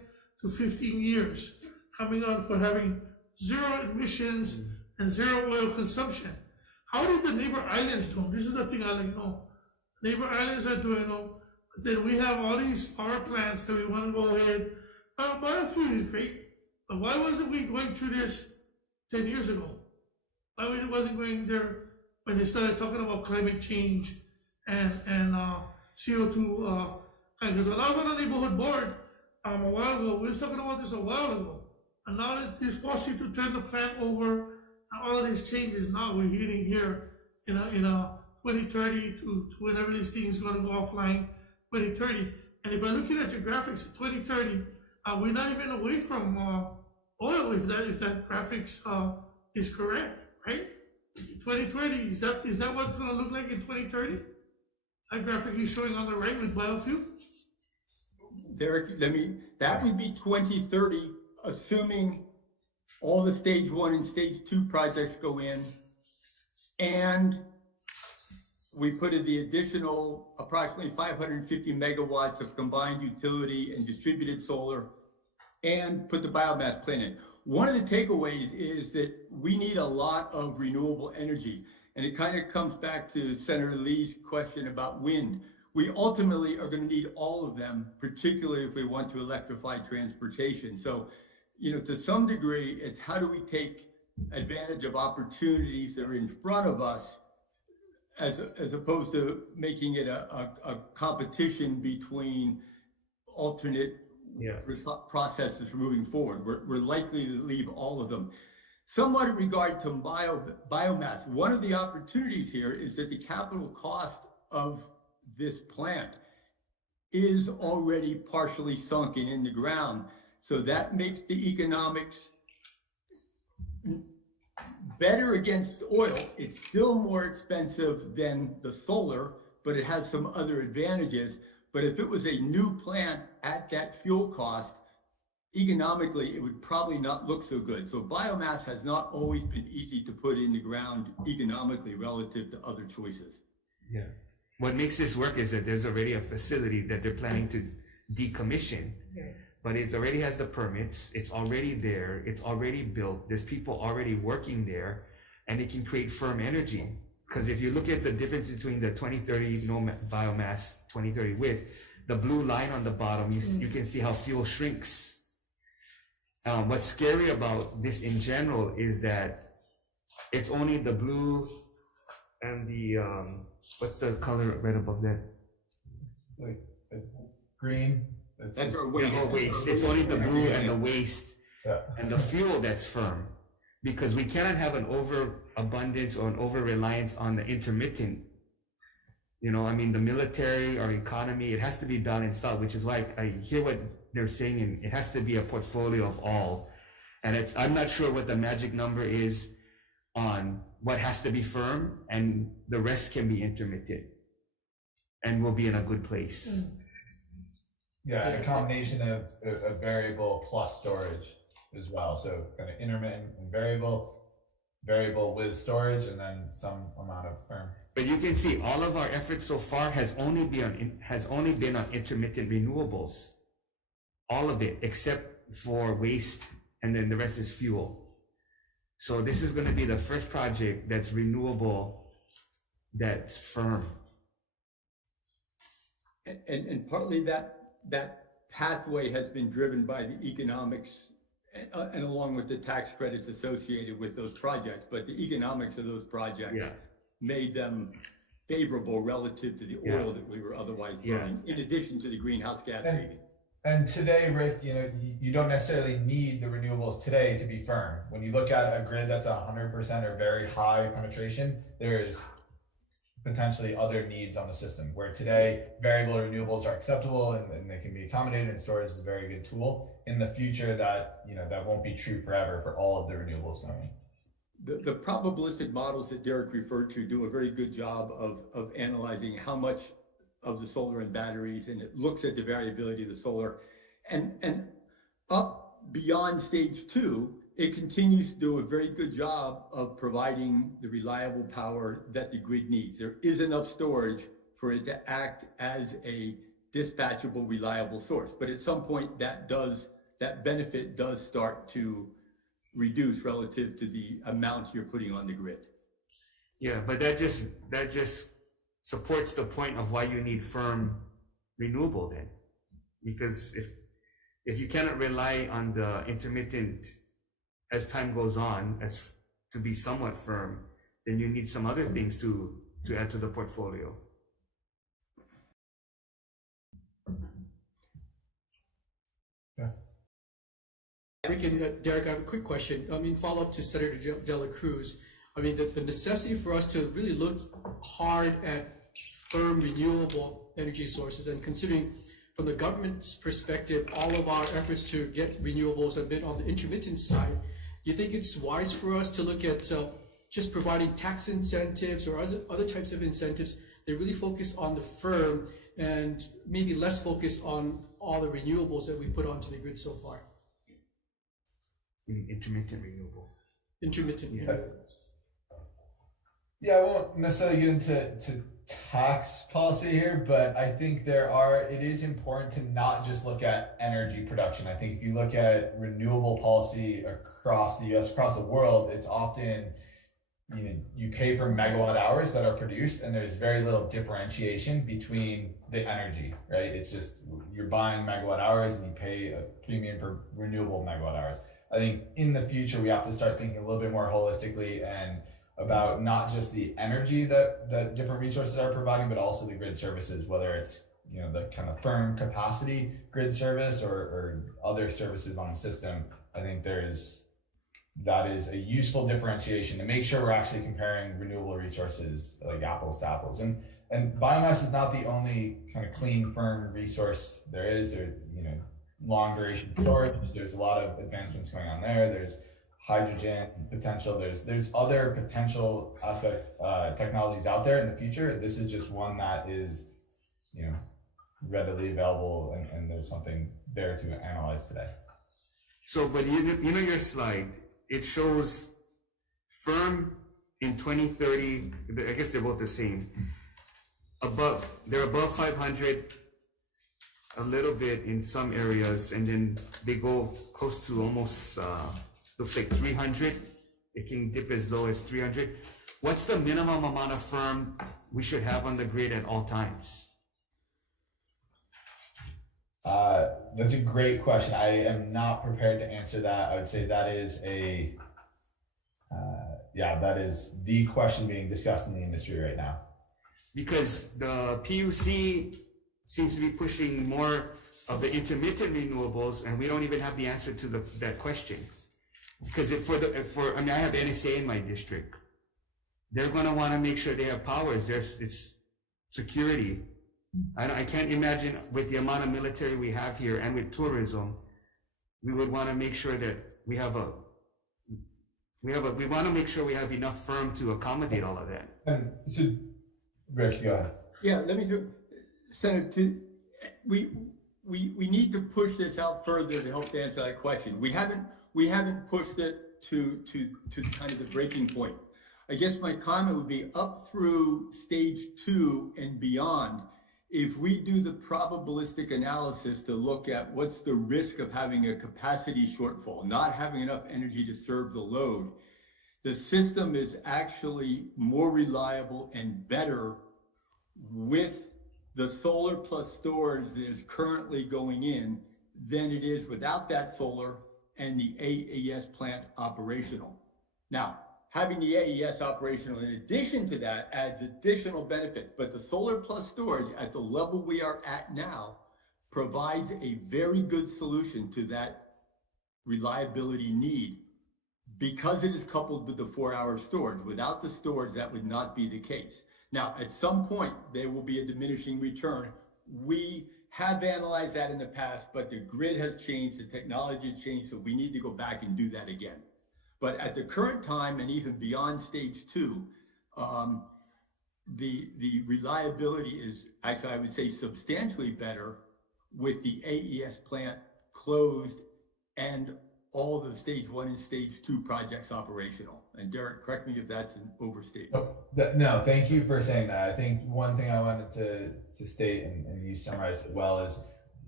to 15 years coming on for having zero emissions and zero oil consumption. How did the neighbor islands do? This is the thing I like to know. Neighbor islands are doing them, but then we have all these power plants that we want to go ahead. Biofuel is great, but why wasn't we going through this 10 years ago? Why wasn't going there when they started talking about climate change and CO2? Because when I was on the neighborhood board a while ago, we was talking about this a while ago, and now that this policy to turn the plant over, and all of these changes, now we're hitting here in a 2030 to whenever this thing is going to go offline, 2030. And if I'm looking at your graphics at 2030, we're not even away from oil if that graphics is correct, right? 2020, is that what it's going to look like in 2030? That graphic is showing on the right with biofuel? Derek, that would be 2030, assuming all the stage 1 and stage 2 projects go in, and we put in the additional approximately 550 megawatts of combined utility and distributed solar, and put the biomass plant in. One of the takeaways is that we need a lot of renewable energy, and it kind of comes back to Senator Lee's question about wind. We ultimately are going to need all of them, particularly if we want to electrify transportation. So, to some degree, it's how do we take advantage of opportunities that are in front of us, as opposed to making it a competition between alternate processes for moving forward. We're likely to leave all of them. Somewhat in regard to biomass, one of the opportunities here is that the capital cost of this plant is already partially sunken in the ground. So that makes the economics better against oil. It's still more expensive than the solar, but it has some other advantages. But if it was a new plant at that fuel cost, economically, it would probably not look so good. So biomass has not always been easy to put in the ground economically relative to other choices. Yeah. What makes this work is that there's already a facility that they're planning to decommission, but it already has the permits, it's already there, it's already built, there's people already working there, and it can create firm energy. Because if you look at the difference between the 2030 no biomass, 2030 with the blue line on the bottom, you can see how fuel shrinks. What's scary about this in general is that it's only the blue and the what's the color right above that? It's like green. That's our waste. Waste. It's only the blue and the waste and the fuel that's firm, because we cannot have an overabundance or an over-reliance on the intermittent. The military or economy, it has to be balanced out, which is why I hear what they're saying, and it has to be a portfolio of all. And I'm not sure what the magic number is on what has to be firm, and the rest can be intermittent. and we'll be in a good place. Yeah, a combination of a variable plus storage as well. So kind of intermittent and variable with storage, and then some amount of firm. But you can see all of our efforts so far has only been on intermittent renewables, all of it except for waste, and then the rest is fuel. So this is going to be the first project that's renewable, that's firm. And partly that pathway has been driven by the economics and along with the tax credits associated with those projects. But the economics of those projects made them favorable relative to the oil that we were otherwise burning, in addition to the greenhouse gas savings. And today, Rick, you don't necessarily need the renewables today to be firm. When you look at a grid that's 100% or very high penetration, there's potentially other needs on the system, where today variable renewables are acceptable and they can be accommodated, and storage is a very good tool. In the future, that won't be true forever for all of the renewables going in. The probabilistic models that Derek referred to do a very good job of analyzing how much of the solar and batteries, and it looks at the variability of the solar, and up beyond stage 2, it continues to do a very good job of providing the reliable power that the grid needs. There is enough storage for it to act as a dispatchable, reliable source. But at some point, that benefit does start to reduce relative to the amount you're putting on the grid. Yeah, but that just supports the point of why you need firm renewable then. Because if you cannot rely on the intermittent as time goes on as to be somewhat firm, then you need some other things to add to the portfolio. Rick and Derek, I have a quick question. Follow up to Senator De La Cruz. The necessity for us to really look hard at firm renewable energy sources, and considering from the government's perspective, all of our efforts to get renewables have been on the intermittent side, you think it's wise for us to look at just providing tax incentives or other types of incentives that really focus on the firm and maybe less focus on all the renewables that we put onto the grid so far? Intermittent renewable. Intermittent, yeah. Yeah, I won't necessarily get into tax policy here, but I think it is important to not just look at energy production. I think if you look at renewable policy across the US, across the world, it's often, you pay for megawatt hours that are produced, and there's very little differentiation between the energy, right? It's just, you're buying megawatt hours and you pay a premium for renewable megawatt hours. I think in the future, we have to start thinking a little bit more holistically and about not just the energy that different resources are providing, but also the grid services, whether it's the kind of firm capacity grid service or other services on the system. I think that is a useful differentiation to make sure we're actually comparing renewable resources like apples to apples. And biomass is not the only kind of clean, firm resource there is. Long duration storage. There's a lot of advancements going on there. There's hydrogen potential. There's other potential technologies out there in the future. This is just one that is, readily available, and there's something there to analyze today. So, but your slide, it shows firm in 2030. I guess they're both the same. They're above 500. A little bit in some areas, and then they go close to almost looks like 300. It can dip as low as 300. What's the minimum amount of firm we should have on the grid at all times? That's a great question. I am not prepared to answer that. I would say that is that is the question being discussed in the industry right now. Because the PUC seems to be pushing more of the intermittent renewables, and we don't even have the answer to that question. Because I have NSA in my district. They're going to want to make sure they have power. It's security. I can't imagine with the amount of military we have here and with tourism, we would want to make sure that we want to make sure we have enough firm to accommodate all of that. And so, Rick, go ahead. Yeah, let me do. Senator, we need to push this out further to help answer that question. We haven't pushed it to kind of the breaking point. I guess my comment would be up through stage 2 and beyond. If we do the probabilistic analysis to look at what's the risk of having a capacity shortfall, not having enough energy to serve the load, the system is actually more reliable and better with the solar plus storage that is currently going in than it is without that solar and the AES plant operational. Now, having the AES operational in addition to that adds additional benefits, but the solar plus storage at the level we are at now provides a very good solution to that reliability need because it is coupled with the 4-hour storage. Without the storage, that would not be the case. Now, at some point, there will be a diminishing return. We have analyzed that in the past, but the grid has changed, the technology has changed, so we need to go back and do that again. But at the current time, and even beyond stage 2, the reliability is actually, I would say, substantially better with the AES plant closed and all the stage 1 and stage 2 projects operational. And Derek, correct me if that's an overstatement. No, thank you for saying that. I think one thing I wanted to state, and you summarized it well, is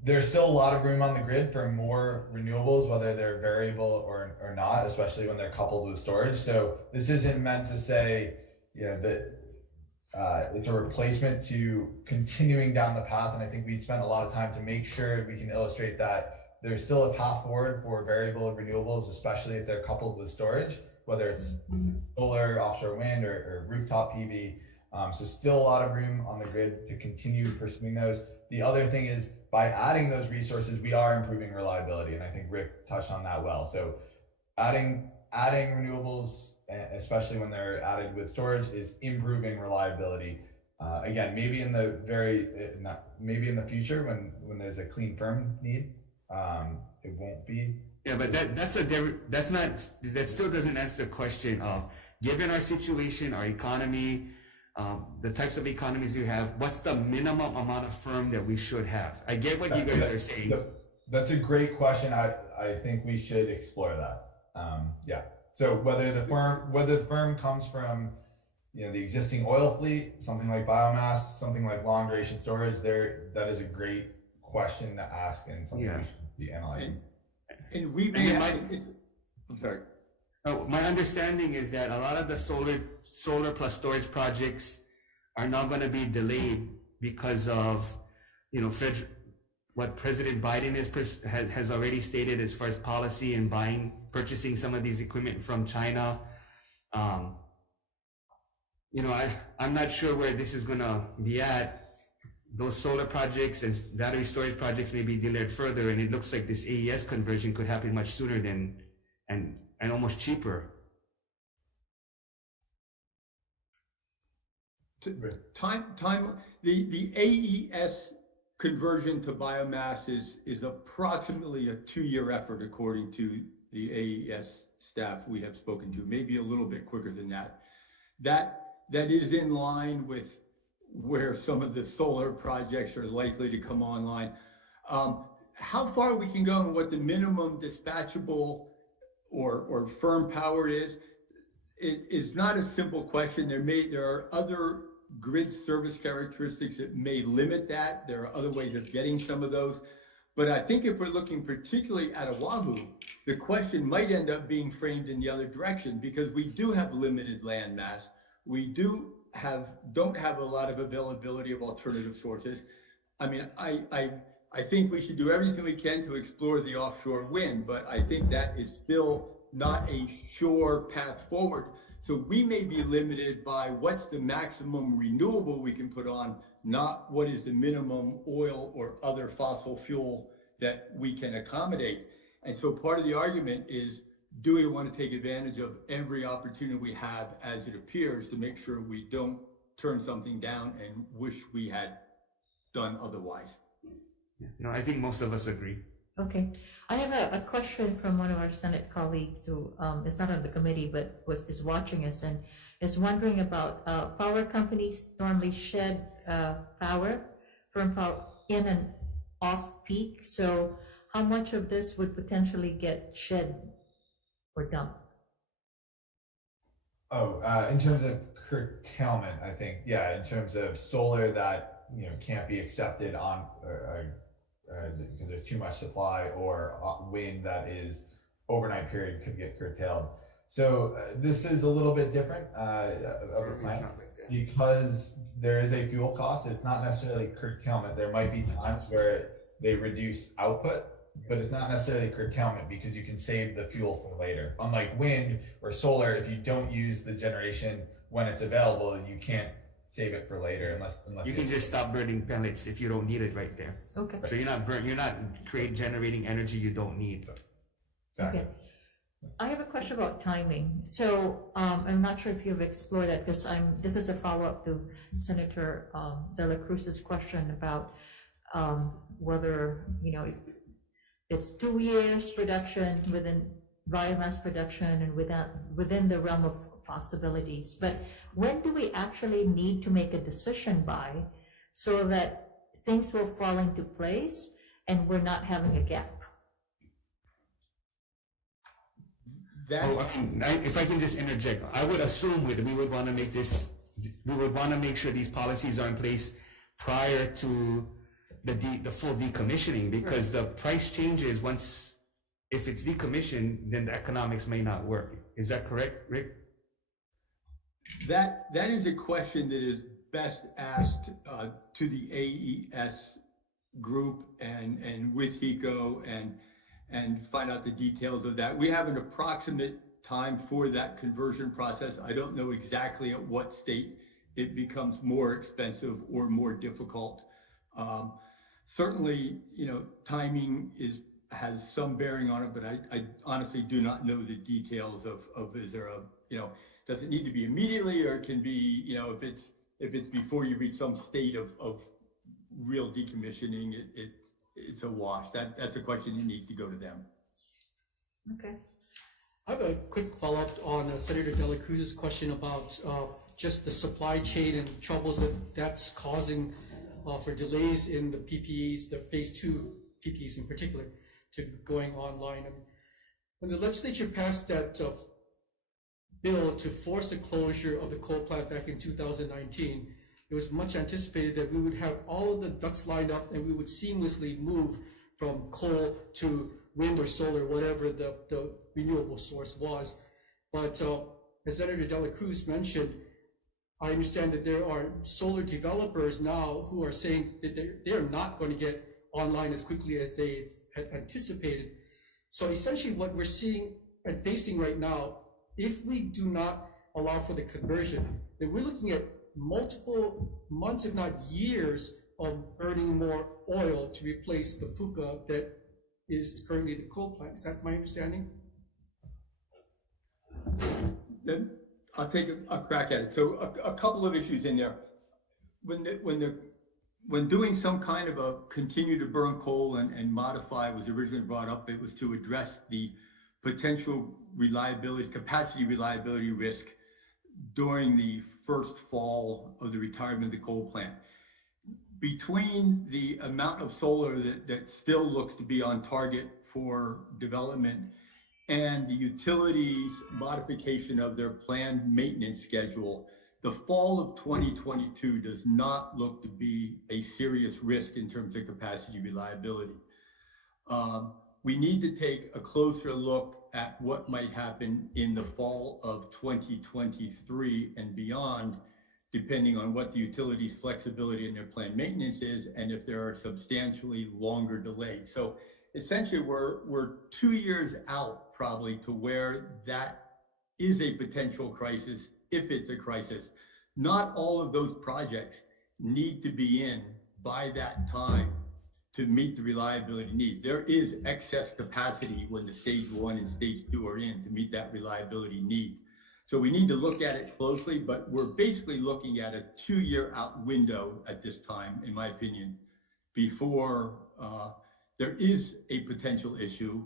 there's still a lot of room on the grid for more renewables, whether they're variable or not, especially when they're coupled with storage. So this isn't meant to say, that it's a replacement to continuing down the path. And I think we spent a lot of time to make sure we can illustrate that there's still a path forward for variable renewables, especially if they're coupled with storage, whether it's solar, offshore wind, or rooftop PV. So still a lot of room on the grid to continue pursuing those. The other thing is, by adding those resources, we are improving reliability, and I think Rick touched on that well. So adding renewables, especially when they're added with storage, is improving reliability. Again, maybe in the maybe in the future when there's a clean firm need, it won't be. Yeah, but that still doesn't answer the question of, given our situation, our economy, the types of economies you have, what's the minimum amount of firm that we should have? I get what you guys are saying. That's a great question. I think we should explore that. Yeah. So whether the firm comes from the existing oil fleet, something like biomass, something like long duration storage, that is a great question to ask and something we should be analyzing. And we may have, I'm sorry. My understanding is that a lot of the solar plus storage projects are not going to be delayed because of, what President Biden has already stated as far as policy and purchasing some of these equipment from China. I'm not sure where this is going to be at. Those solar projects and battery storage projects may be delayed further, and it looks like this AES conversion could happen much sooner and almost cheaper. The AES conversion to biomass is approximately a 2-year effort, according to the AES staff we have spoken to, maybe a little bit quicker than that. That is in line with where some of the solar projects are likely to come online. How far we can go and what the minimum dispatchable or firm power is, it is not a simple question. There are other grid service characteristics that may limit that. There are other ways of getting some of those. But I think if we're looking particularly at Oahu, the question might end up being framed in the other direction, because we do have limited land mass. We don't have a lot of availability of alternative sources. I mean, I think we should do everything we can to explore the offshore wind, but I think that is still not a sure path forward. So we may be limited by what's the maximum renewable we can put on, not what is the minimum oil or other fossil fuel that we can accommodate. And so part of the argument is, do we want to take advantage of every opportunity we have as it appears to make sure we don't turn something down and wish we had done otherwise? I think most of us agree. Okay, I have a question from one of our Senate colleagues who is not on the committee but is watching us and is wondering about power companies normally shed power firm power in and off peak. So how much of this would potentially get shed or dumped? Oh, in terms of curtailment, I think, yeah, in terms of solar that, can't be accepted on, because there's too much supply, or wind that is overnight period could get curtailed. So this is a little bit different of a plant because there is a fuel cost. It's not necessarily curtailment. There might be times where they reduce output, but it's not necessarily curtailment because you can save the fuel for later. Unlike wind or solar, if you don't use the generation when it's available, you can't save it for later unless you can just stop burning pellets if you don't need it right there. Okay. So you're not generating energy you don't need. Exactly. Okay. I have a question about timing. So I'm not sure if you've explored that, because this is a follow-up to Senator De La Cruz's question about whether, if it's 2 years production within biomass production and within the realm of possibilities. But when do we actually need to make a decision by, so that things will fall into place and we're not having a gap? If I can just interject, I would assume we would want to make sure these policies are in place prior to the full decommissioning, because the price changes once. If it's decommissioned, then the economics may not work. Is that correct, Rick? That is a question that is best asked to the AES group and with HECO and find out the details of that. We have an approximate time for that conversion process. I don't know exactly at what state it becomes more expensive or more difficult. Certainly, timing has some bearing on it, but I honestly do not know the details of is there does it need to be immediately, or it can be, if it's before you reach some state of real decommissioning, it's a wash. That's a question that needs to go to them. Okay. I have a quick follow-up on Senator De La Cruz's question about just the supply chain and troubles that's causing for delays in the PPEs, the phase 2 PPEs in particular, to going online. And when the legislature passed that bill to force the closure of the coal plant back in 2019, it was much anticipated that we would have all of the ducks lined up and we would seamlessly move from coal to wind or solar, whatever the renewable source was. But as Senator De La Cruz mentioned, I understand that there are solar developers now who are saying that they are not going to get online as quickly as they had anticipated. So essentially what we're seeing and facing right now, if we do not allow for the conversion, then we're looking at multiple months, if not years, of burning more oil to replace the puka that is currently the coal plant. Is that my understanding? Then I'll take a crack at it. So a couple of issues in there. When doing some kind of a continue to burn coal and modify was originally brought up, it was to address the potential capacity reliability risk during the first fall of the retirement of the coal plant. Between the amount of solar that still looks to be on target for development and the utilities' modification of their planned maintenance schedule, the fall of 2022 does not look to be a serious risk in terms of capacity reliability. We need to take a closer look at what might happen in the fall of 2023 and beyond, depending on what the utilities' flexibility in their planned maintenance is and if there are substantially longer delays. So essentially we're 2 years out probably to where that is a potential crisis, if it's a crisis. Not all of those projects need to be in by that time to meet the reliability needs. There is excess capacity when the stage 1 and stage 2 are in to meet that reliability need. So we need to look at it closely, but we're basically looking at a 2-year out window at this time, in my opinion, before there is a potential issue.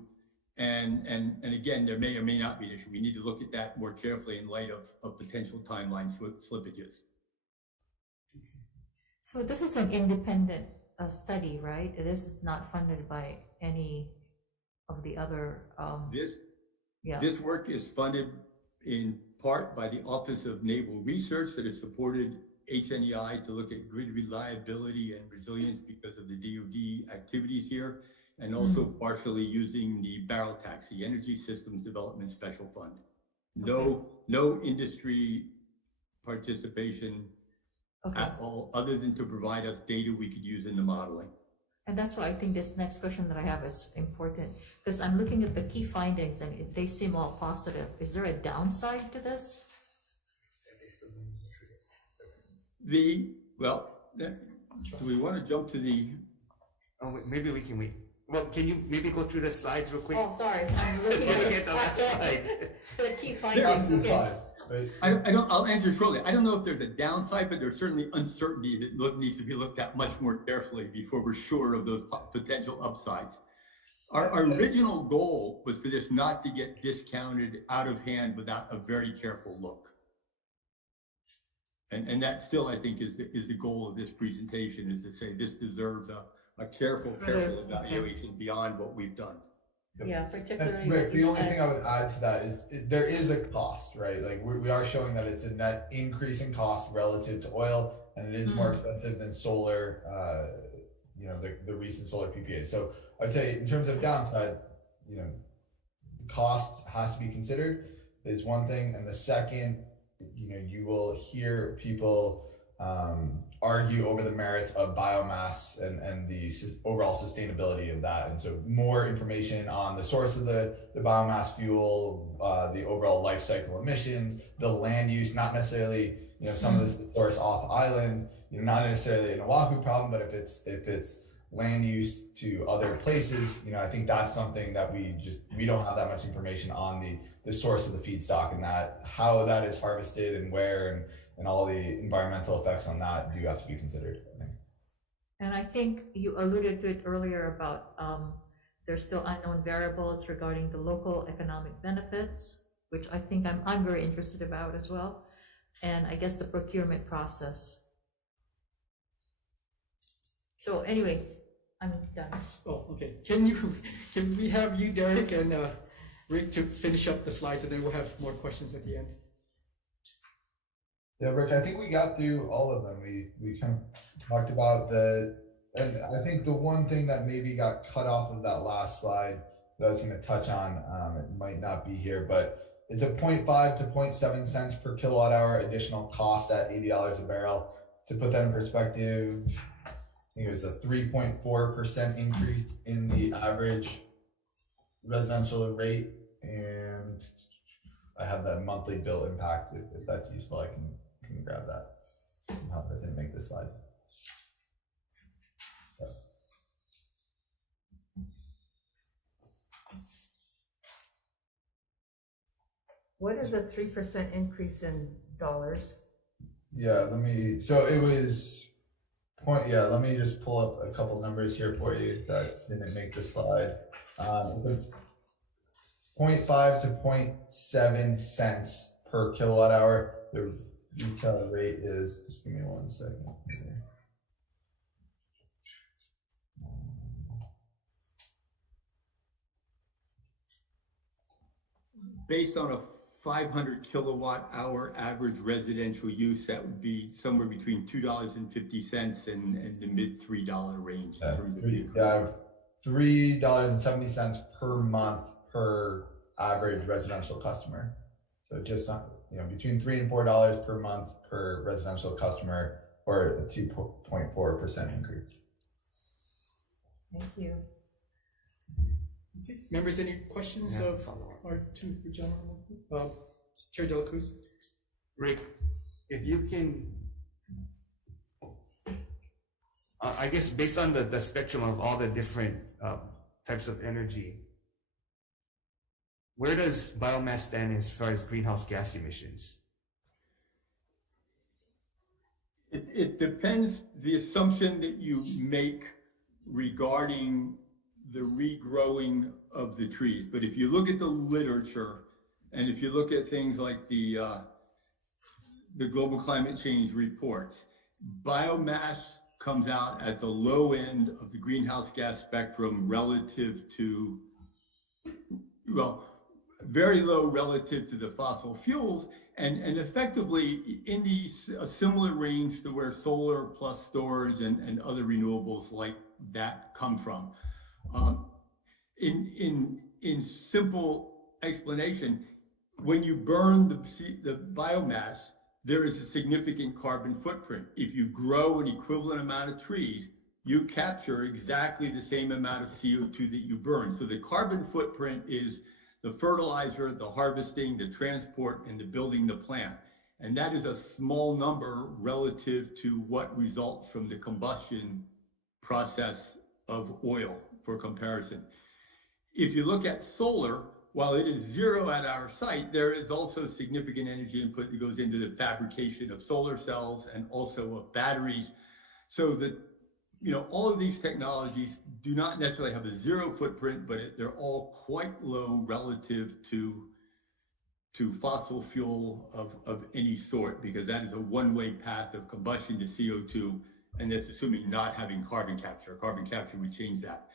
And again, there may or may not be an issue. We need to look at that more carefully in light of potential timeline slippages. So this is an independent study, right? This is not funded by any of the other, yeah. This work is funded in part by the Office of Naval Research that has supported HNEI to look at grid reliability and resilience because of the DoD activities here, and also partially using the barrel tax, the Energy Systems Development Special Fund. No industry participation at all, other than to provide us data we could use in the modeling. And that's why I think this next question that I have is important, because I'm looking at the key findings and they seem all positive. Is there a downside to this? Do we want to jump to the? Oh, wait, maybe we can wait. Well, can you maybe go through the slides real quick? Oh, sorry, I'm looking at the last slide. the key findings. Okay. I'll answer shortly. I don't know if there's a downside, but there's certainly uncertainty that needs to be looked at much more carefully before we're sure of those potential upsides. Our original goal was for this not to get discounted out of hand without a very careful look. And that still, I think, is the goal of this presentation, is to say this deserves a careful evaluation beyond what we've done. Yeah, particularly. Rick, the only thing I would add to that is there is a cost, right? Like we are showing that it's a net increase in cost relative to oil, and it is more expensive than solar, the recent solar PPA. So I'd say in terms of downside, the cost has to be considered is one thing. And the second, you will hear people argue over the merits of biomass and the overall sustainability of that. And so more information on the source of the biomass fuel, the overall life cycle emissions, the land use, not necessarily, some of this is source off island, not necessarily an Oahu problem, but if it's land use to other places, I think that's something that we don't have that much information on the source of the feedstock, and that how that is harvested and where and all the environmental effects on that do have to be considered, I think. And I think you alluded to it earlier about there's still unknown variables regarding the local economic benefits, which I think I'm very interested about as well. And I guess the procurement process. So anyway, I'm done. Oh, okay. Can we have you, Derek, and Rick to finish up the slides, and then we'll have more questions at the end. Yeah, Rick, I think we got through all of them. We kind of talked about and I think the one thing that maybe got cut off of that last slide that I was going to touch on, it might not be here, but it's a 0.5 to 0.7 cents per kilowatt hour additional cost at $80 a barrel. To put that in perspective, I think it was a 3.4% increase in the average residential rate, and I have that monthly bill impact. If that's useful, I can grab that. I didn't make this slide. So. What is a 3% increase in dollars? Yeah, so it was let me just pull up a couple numbers here for you that didn't make the slide. 0.5 to 0.7 cents per kilowatt hour. The retail rate is, just give me 1 second here. Based on a 500 kilowatt hour average residential use, that would be somewhere between $2.50 and the mid $3 range in terms of $3.70 per month per average residential customer. So just between $3 and $4 per month per residential customer, or a 2.4% increase. Thank you. Okay. Members, any questions of our two gentlemen? Chair De La Cruz. Rick, if you can, I guess based on the spectrum of all the different types of energy, where does biomass stand as far as greenhouse gas emissions? It depends the assumption that you make regarding the regrowing of the trees. But if you look at the literature, and if you look at things like the global climate change reports, biomass comes out at the low end of the greenhouse gas spectrum relative to, well, very low relative to the fossil fuels, and effectively in a similar range to where solar plus storage and other renewables like that come from. In simple explanation, when you burn the biomass, there is a significant carbon footprint. If you grow an equivalent amount of trees, you capture exactly the same amount of CO2 that you burn. So the carbon footprint is the fertilizer, the harvesting, the transport, and the building the plant. And that is a small number relative to what results from the combustion process of oil, for comparison. If you look at solar, while it is zero at our site, there is also significant energy input that goes into the fabrication of solar cells and also of batteries. So that, all of these technologies do not necessarily have a zero footprint, but they're all quite low relative to fossil fuel of any sort, because that is a one-way path of combustion to CO2, and that's assuming not having carbon capture. Carbon capture would change that.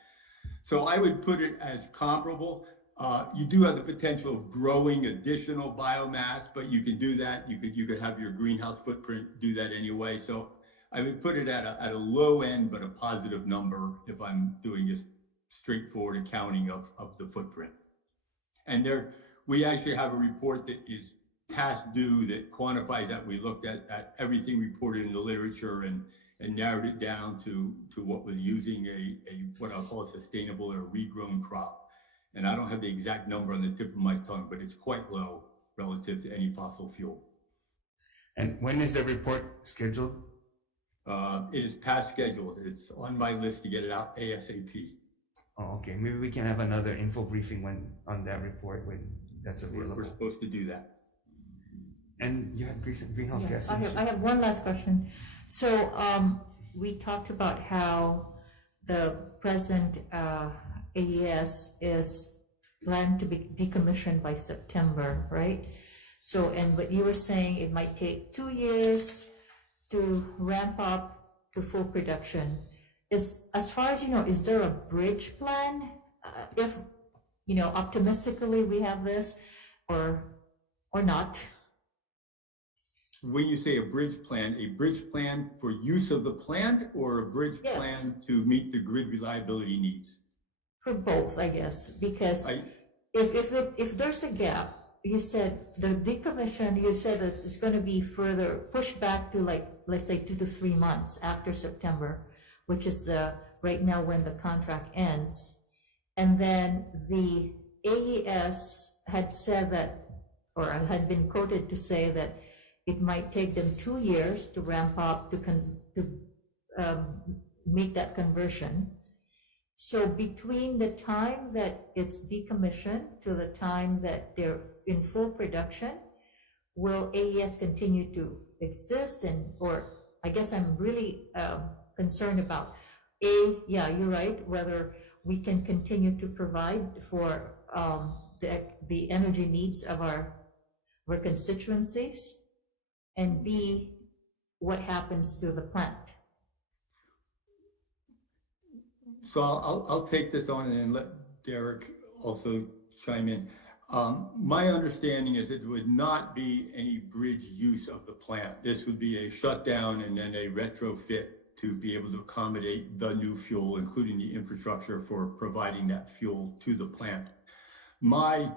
So I would put it as comparable. You do have the potential of growing additional biomass, but you can do that. You could have your greenhouse footprint do that anyway. So I would put it at a low end, but a positive number if I'm doing just straightforward accounting of the footprint. And we actually have a report that is past due that quantifies that. We looked at everything reported in the literature and narrowed it down to what was using what I'll call a sustainable or a regrown crop. And I don't have the exact number on the tip of my tongue, but it's quite low relative to any fossil fuel. And when is the report scheduled? It is past scheduled. It's on my list to get it out ASAP. Oh, okay. Maybe we can have another info briefing on that report when that's available. We're supposed to do that. And you had greenhouse gas emissions. I have one last question. So we talked about how the present AES is planned to be decommissioned by September, right? So, and what you were saying, it might take 2 years to ramp up to full production. As far as you know, is there a bridge plan? If, optimistically we have this, or not? When you say a bridge plan for use of the plant, or a bridge plan to meet the grid reliability needs? For both, I guess, because if there's a gap, you said the decommission, you said that it's going to be further pushed back to, like, let's say 2 to 3 months after September, which is right now when the contract ends. And then the AES had said that, or had been quoted to say that it might take them 2 years to ramp up to make that conversion. So between the time that it's decommissioned to the time that they're in full production, will AES continue to exist? Or I guess I'm really concerned about yeah, you're right, whether we can continue to provide for the energy needs of our constituencies, and B, what happens to the plant. So I'll take this on and then let Derek also chime in. My understanding is it would not be any bridge use of the plant. This would be a shutdown and then a retrofit to be able to accommodate the new fuel, including the infrastructure for providing that fuel to the plant. My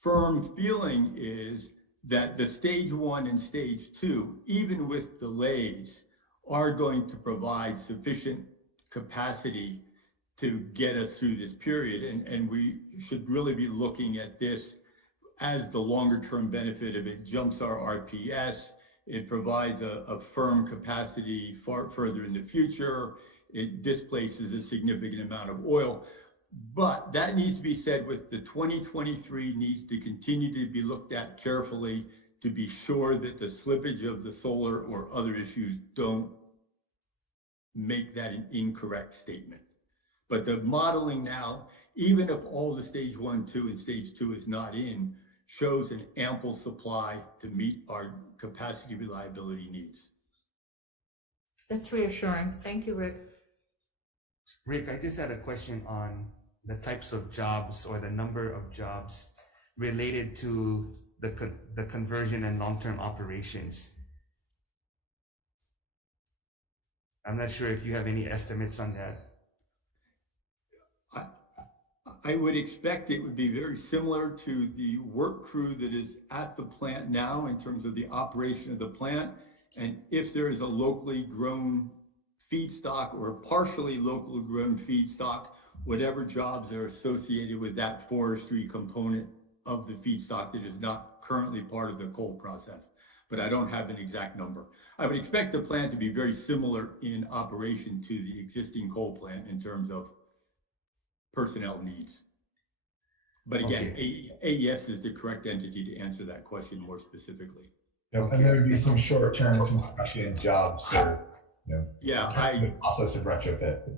firm feeling is that the stage 1 and stage 2, even with delays, are going to provide sufficient capacity to get us through this period. And we should really be looking at this as the longer term benefit of it jumps our RPS. It provides a firm capacity far further in the future. It displaces a significant amount of oil. But that needs to be said with the 2023 needs to continue to be looked at carefully to be sure that the slippage of the solar or other issues don't make that an incorrect statement. But the modeling now, even if all the stage 1, 2, and stage 2 is not in, shows an ample supply to meet our capacity reliability needs. That's reassuring. Thank you, Rick. Rick, I just had a question on the types of jobs or the number of jobs related to the conversion and long-term operations. I'm not sure if you have any estimates on that. I would expect it would be very similar to the work crew that is at the plant now in terms of the operation of the plant. And if there is a locally grown feedstock or partially locally grown feedstock, whatever jobs are associated with that forestry component of the feedstock that is not currently part of the coal process. But I don't have an exact number. I would expect the plant to be very similar in operation to the existing coal plant in terms of personnel needs. But again, Okay. AES is the correct entity to answer that question more specifically. Yep, and there would be some short-term construction jobs for, Yeah, the process of retrofit.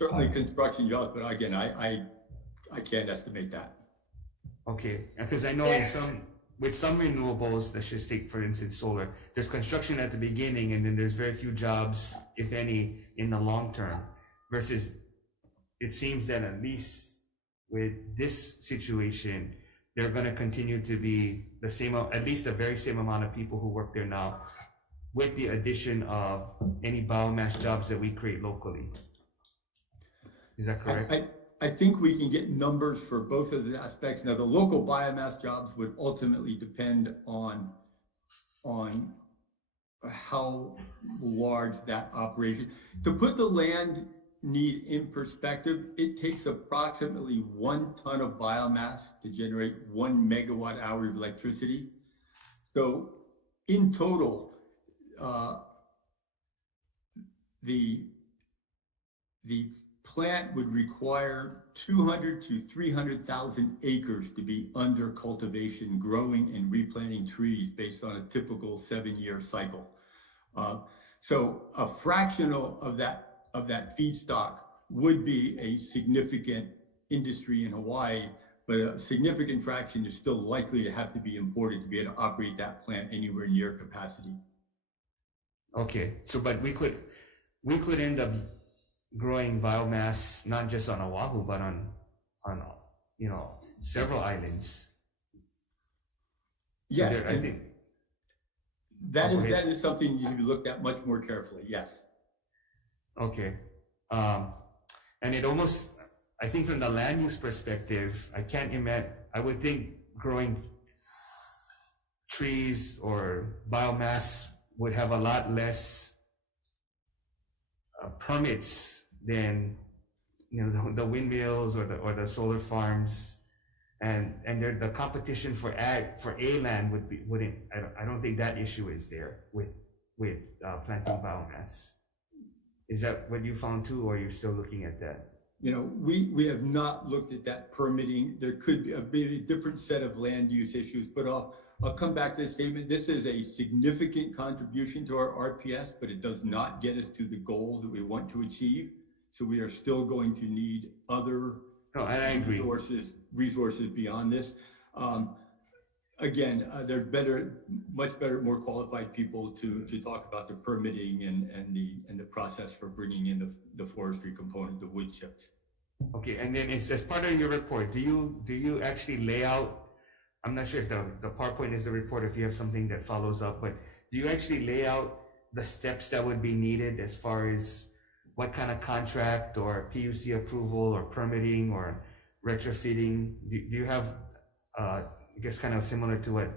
certainly construction jobs, but again, I can't estimate that. Okay, because I know with some renewables, let's just take for instance solar, there's construction at the beginning and then there's very few jobs, if any, in the long term, versus it seems that at least with this situation, they're going to continue to be the same, at least the very same amount of people who work there now, with the addition of any biomass jobs that we create locally. Is that correct? I think we can get numbers for both of the aspects. Now, the local biomass jobs would ultimately depend on how large that operation. To put the land need in perspective, it takes approximately 1 ton of biomass to generate 1 megawatt hour of electricity. So in total, the plant would require 200 to 300,000 acres to be under cultivation, growing and replanting trees based on a typical 7-year cycle. So a fraction of that feedstock would be a significant industry in Hawaii, but a significant fraction is still likely to have to be imported to be able to operate that plant anywhere near capacity. Okay, so but we could end up growing biomass not just on Oahu but on several islands. Yes, so I think that is something you need to be looked at much more carefully. Yes. Okay, and it almost, I think from the land use perspective, I can't imagine. I would think growing trees or biomass would have a lot less permits than the windmills or the solar farms, and the competition for A land wouldn't. I don't think that issue is there with planting biomass. Is that what you found too, or are you still looking at that? We have not looked at that permitting. There could be a different set of land use issues, but I'll come back to this statement. This is a significant contribution to our RPS, but it does not get us to the goal that we want to achieve. So we are still going to need other resources beyond this. Again, they're much better, more qualified people to talk about the permitting and the process for bringing in the forestry component, the wood chips. Okay, and then as part of your report, do you actually lay out? I'm not sure if the PowerPoint is the report, if you have something that follows up, but do you actually lay out the steps that would be needed as far as what kind of contract or PUC approval or permitting or retrofitting? Do you have, I guess, kind of similar to what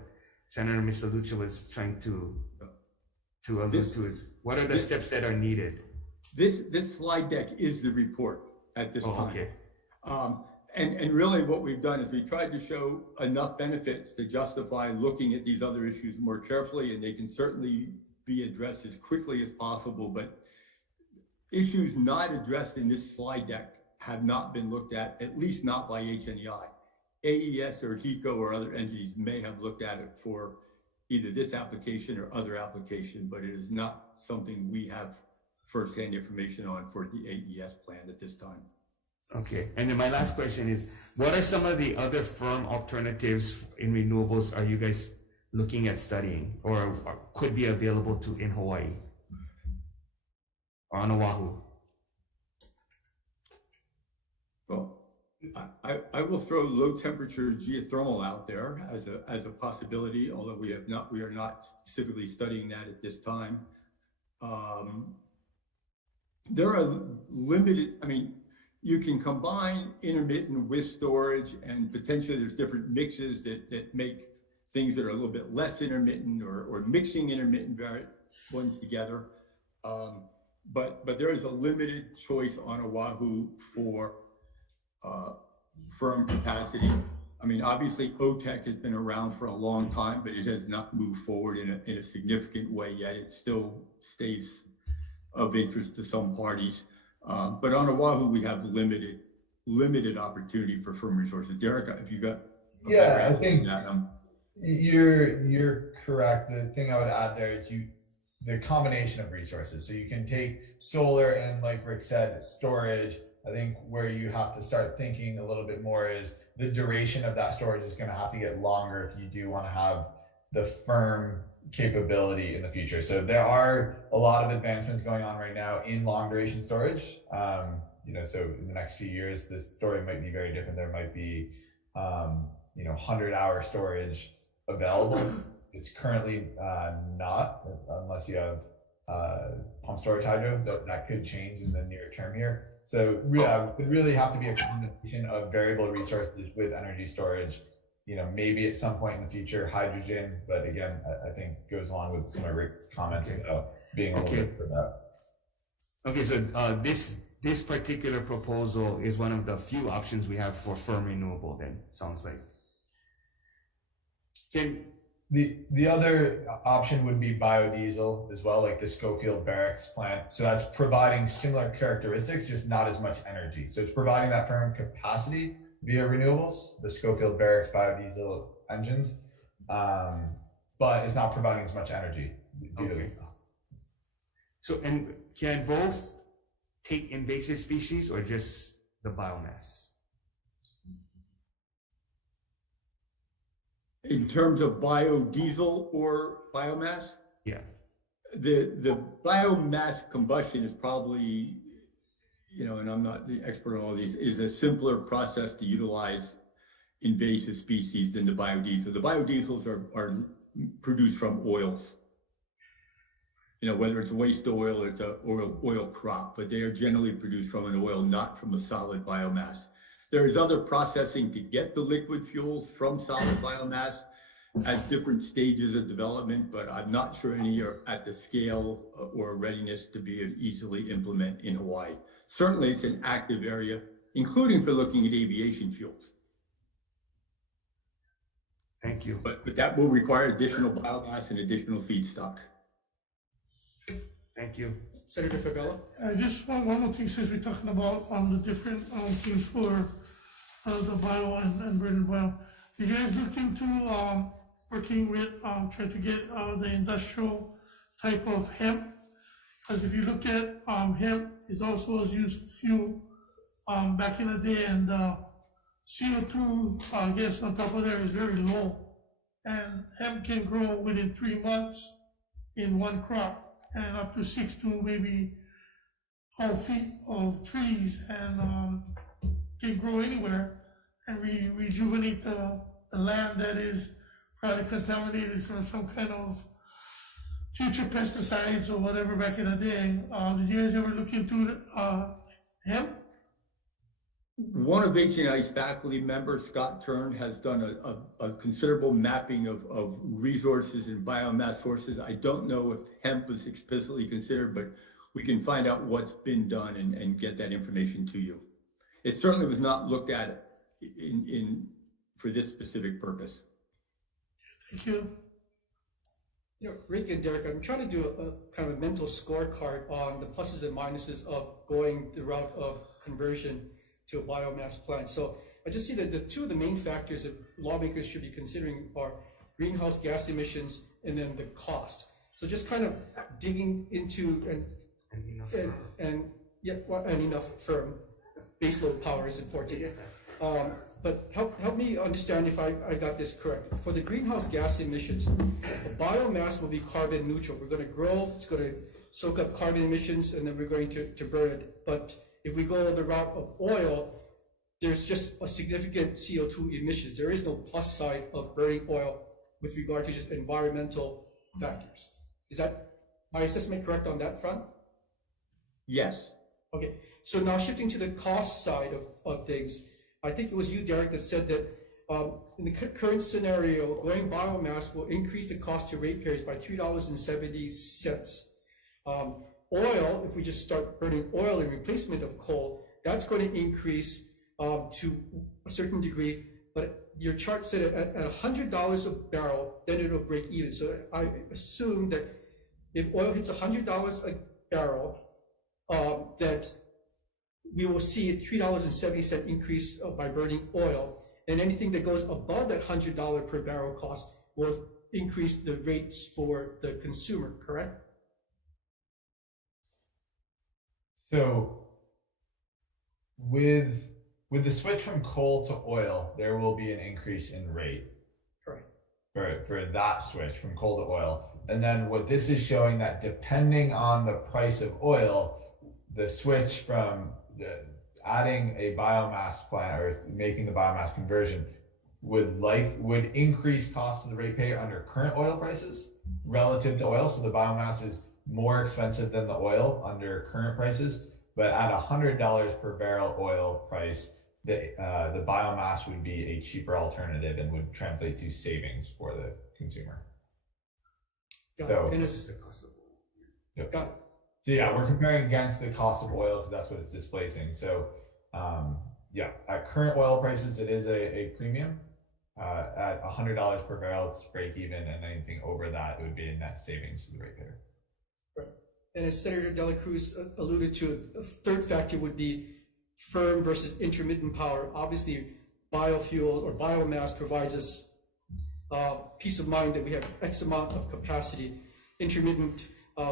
Senator Misalucha was trying to allude to? What are the steps that are needed? This slide deck is the report at this time. Okay. And really what we've done is we tried to show enough benefits to justify looking at these other issues more carefully, and they can certainly be addressed as quickly as possible, but issues not addressed in this slide deck have not been looked at least not by HNEI. AES or HECO or other entities may have looked at it for either this application or other application, but it is not something we have firsthand information on for the AES plan at this time. Okay, and then my last question is, what are some of the other firm alternatives in renewables are you guys looking at studying or could be available in Hawaii? on Oahu? Well, I will throw low temperature geothermal out there as a possibility, although we are not specifically studying that at this time. There are limited, I mean, you can combine intermittent with storage, and potentially there's different mixes that make things that are a little bit less intermittent, or mixing intermittent ones together. But there is a limited choice on Oahu for firm capacity. I mean, obviously OTEC has been around for a long time, but it has not moved forward in a significant way yet. It still stays of interest to some parties. But on Oahu, we have limited opportunity for firm resources. Derek, if you got I think that, you're correct. The thing I would add there is the combination of resources. So you can take solar and, like Rick said, storage. I think where you have to start thinking a little bit more is the duration of that storage is going to have to get longer if you do want to have the firm capability in the future. So there are a lot of advancements going on right now in long duration storage. So in the next few years, this story might be very different. There might be 100-hour storage available. It's currently not, unless you have pump storage hydro. That could change in the near term here. So it would really have to be a combination of variable resources with energy storage. Maybe at some point in the future, hydrogen, but again, I think goes along with some of Rick's comments about being a little bit for that. Okay, so this particular proposal is one of the few options we have for firm renewable, then, sounds like. The other option would be biodiesel as well, like the Schofield Barracks plant. So that's providing similar characteristics, just not as much energy. So it's providing that firm capacity via renewables, the Schofield Barracks biodiesel engines, but it's not providing as much energy. Okay. So, and can both take invasive species or just the biomass? In terms of biodiesel or biomass? Yeah. The biomass combustion is probably, and I'm not the expert on all these, is a simpler process to utilize invasive species than the biodiesel. The biodiesels are produced from oils. Whether it's waste oil or it's an oil crop, but they are generally produced from an oil, not from a solid biomass. There is other processing to get the liquid fuels from solid biomass at different stages of development, but I'm not sure any are at the scale or readiness to be easily implement in Hawaii. Certainly it's an active area, including for looking at aviation fuels. Thank you. But that will require additional biomass and additional feedstock. Thank you. Senator Favela? Just one more thing, since we're talking about the different things for the bio and burn bio. You guys looked into working with trying to get the industrial type of hemp? Because if you look at hemp, it also was used fuel back in the day, and CO2 gas on top of there is very low, and hemp can grow within 3 months in one crop, and up to 6 to maybe 12 feet of trees, and can grow anywhere and rejuvenate the land that is probably contaminated from some kind of future pesticides or whatever back in the day. Did you guys ever look into hemp? One of H&I's faculty members, Scott Turn, has done a considerable mapping of resources and biomass sources. I don't know if hemp was explicitly considered, but we can find out what's been done and get that information to you. It certainly was not looked at for this specific purpose. Thank you. Rick and Derek, I'm trying to do a kind of a mental scorecard on the pluses and minuses of going the route of conversion to a biomass plant. So I just see that the two of the main factors that lawmakers should be considering are greenhouse gas emissions and then the cost. So just kind of digging into and enough firm baseload power is important. But help me understand if I got this correct. For the greenhouse gas emissions, the biomass will be carbon neutral. We're going to grow, it's going to soak up carbon emissions and then we're going to burn it. But if we go the route of oil, there's just a significant CO2 emissions. There is no plus side of burning oil with regard to just environmental factors. Is that my assessment correct on that front? Yes. Okay, so now shifting to the cost side of things, I think it was you, Derek, that said that in the current scenario, going biomass will increase the cost to ratepayers by $3.70. Oil, if we just start burning oil in replacement of coal, that's going to increase to a certain degree, but your chart said at $100 a barrel, then it'll break even. So I assume that if oil hits $100 a barrel, that we will see a $3.70 increase by burning oil, and anything that goes above that $100 per barrel cost will increase the rates for the consumer, correct? So with the switch from coal to oil, there will be an increase in rate. Correct. For that switch from coal to oil. And then what this is showing that depending on the price of oil, the switch from adding a biomass plant or making the biomass conversion would increase costs to the ratepayer under current oil prices relative to oil. So the biomass is more expensive than the oil under current prices, but at $100 per barrel oil price, the biomass would be a cheaper alternative and would translate to savings for the consumer. Got it. Yep. Got it. So yeah, we're comparing against the cost of oil because that's what it's displacing. So yeah, at current oil prices, it is a premium. At $100 per barrel, it's break even, and anything over that, it would be a net savings to the ratepayer. Right. And as Senator Dela Cruz alluded to, a third factor would be firm versus intermittent power. Obviously, biofuel or biomass provides us peace of mind that we have X amount of capacity. Intermittent,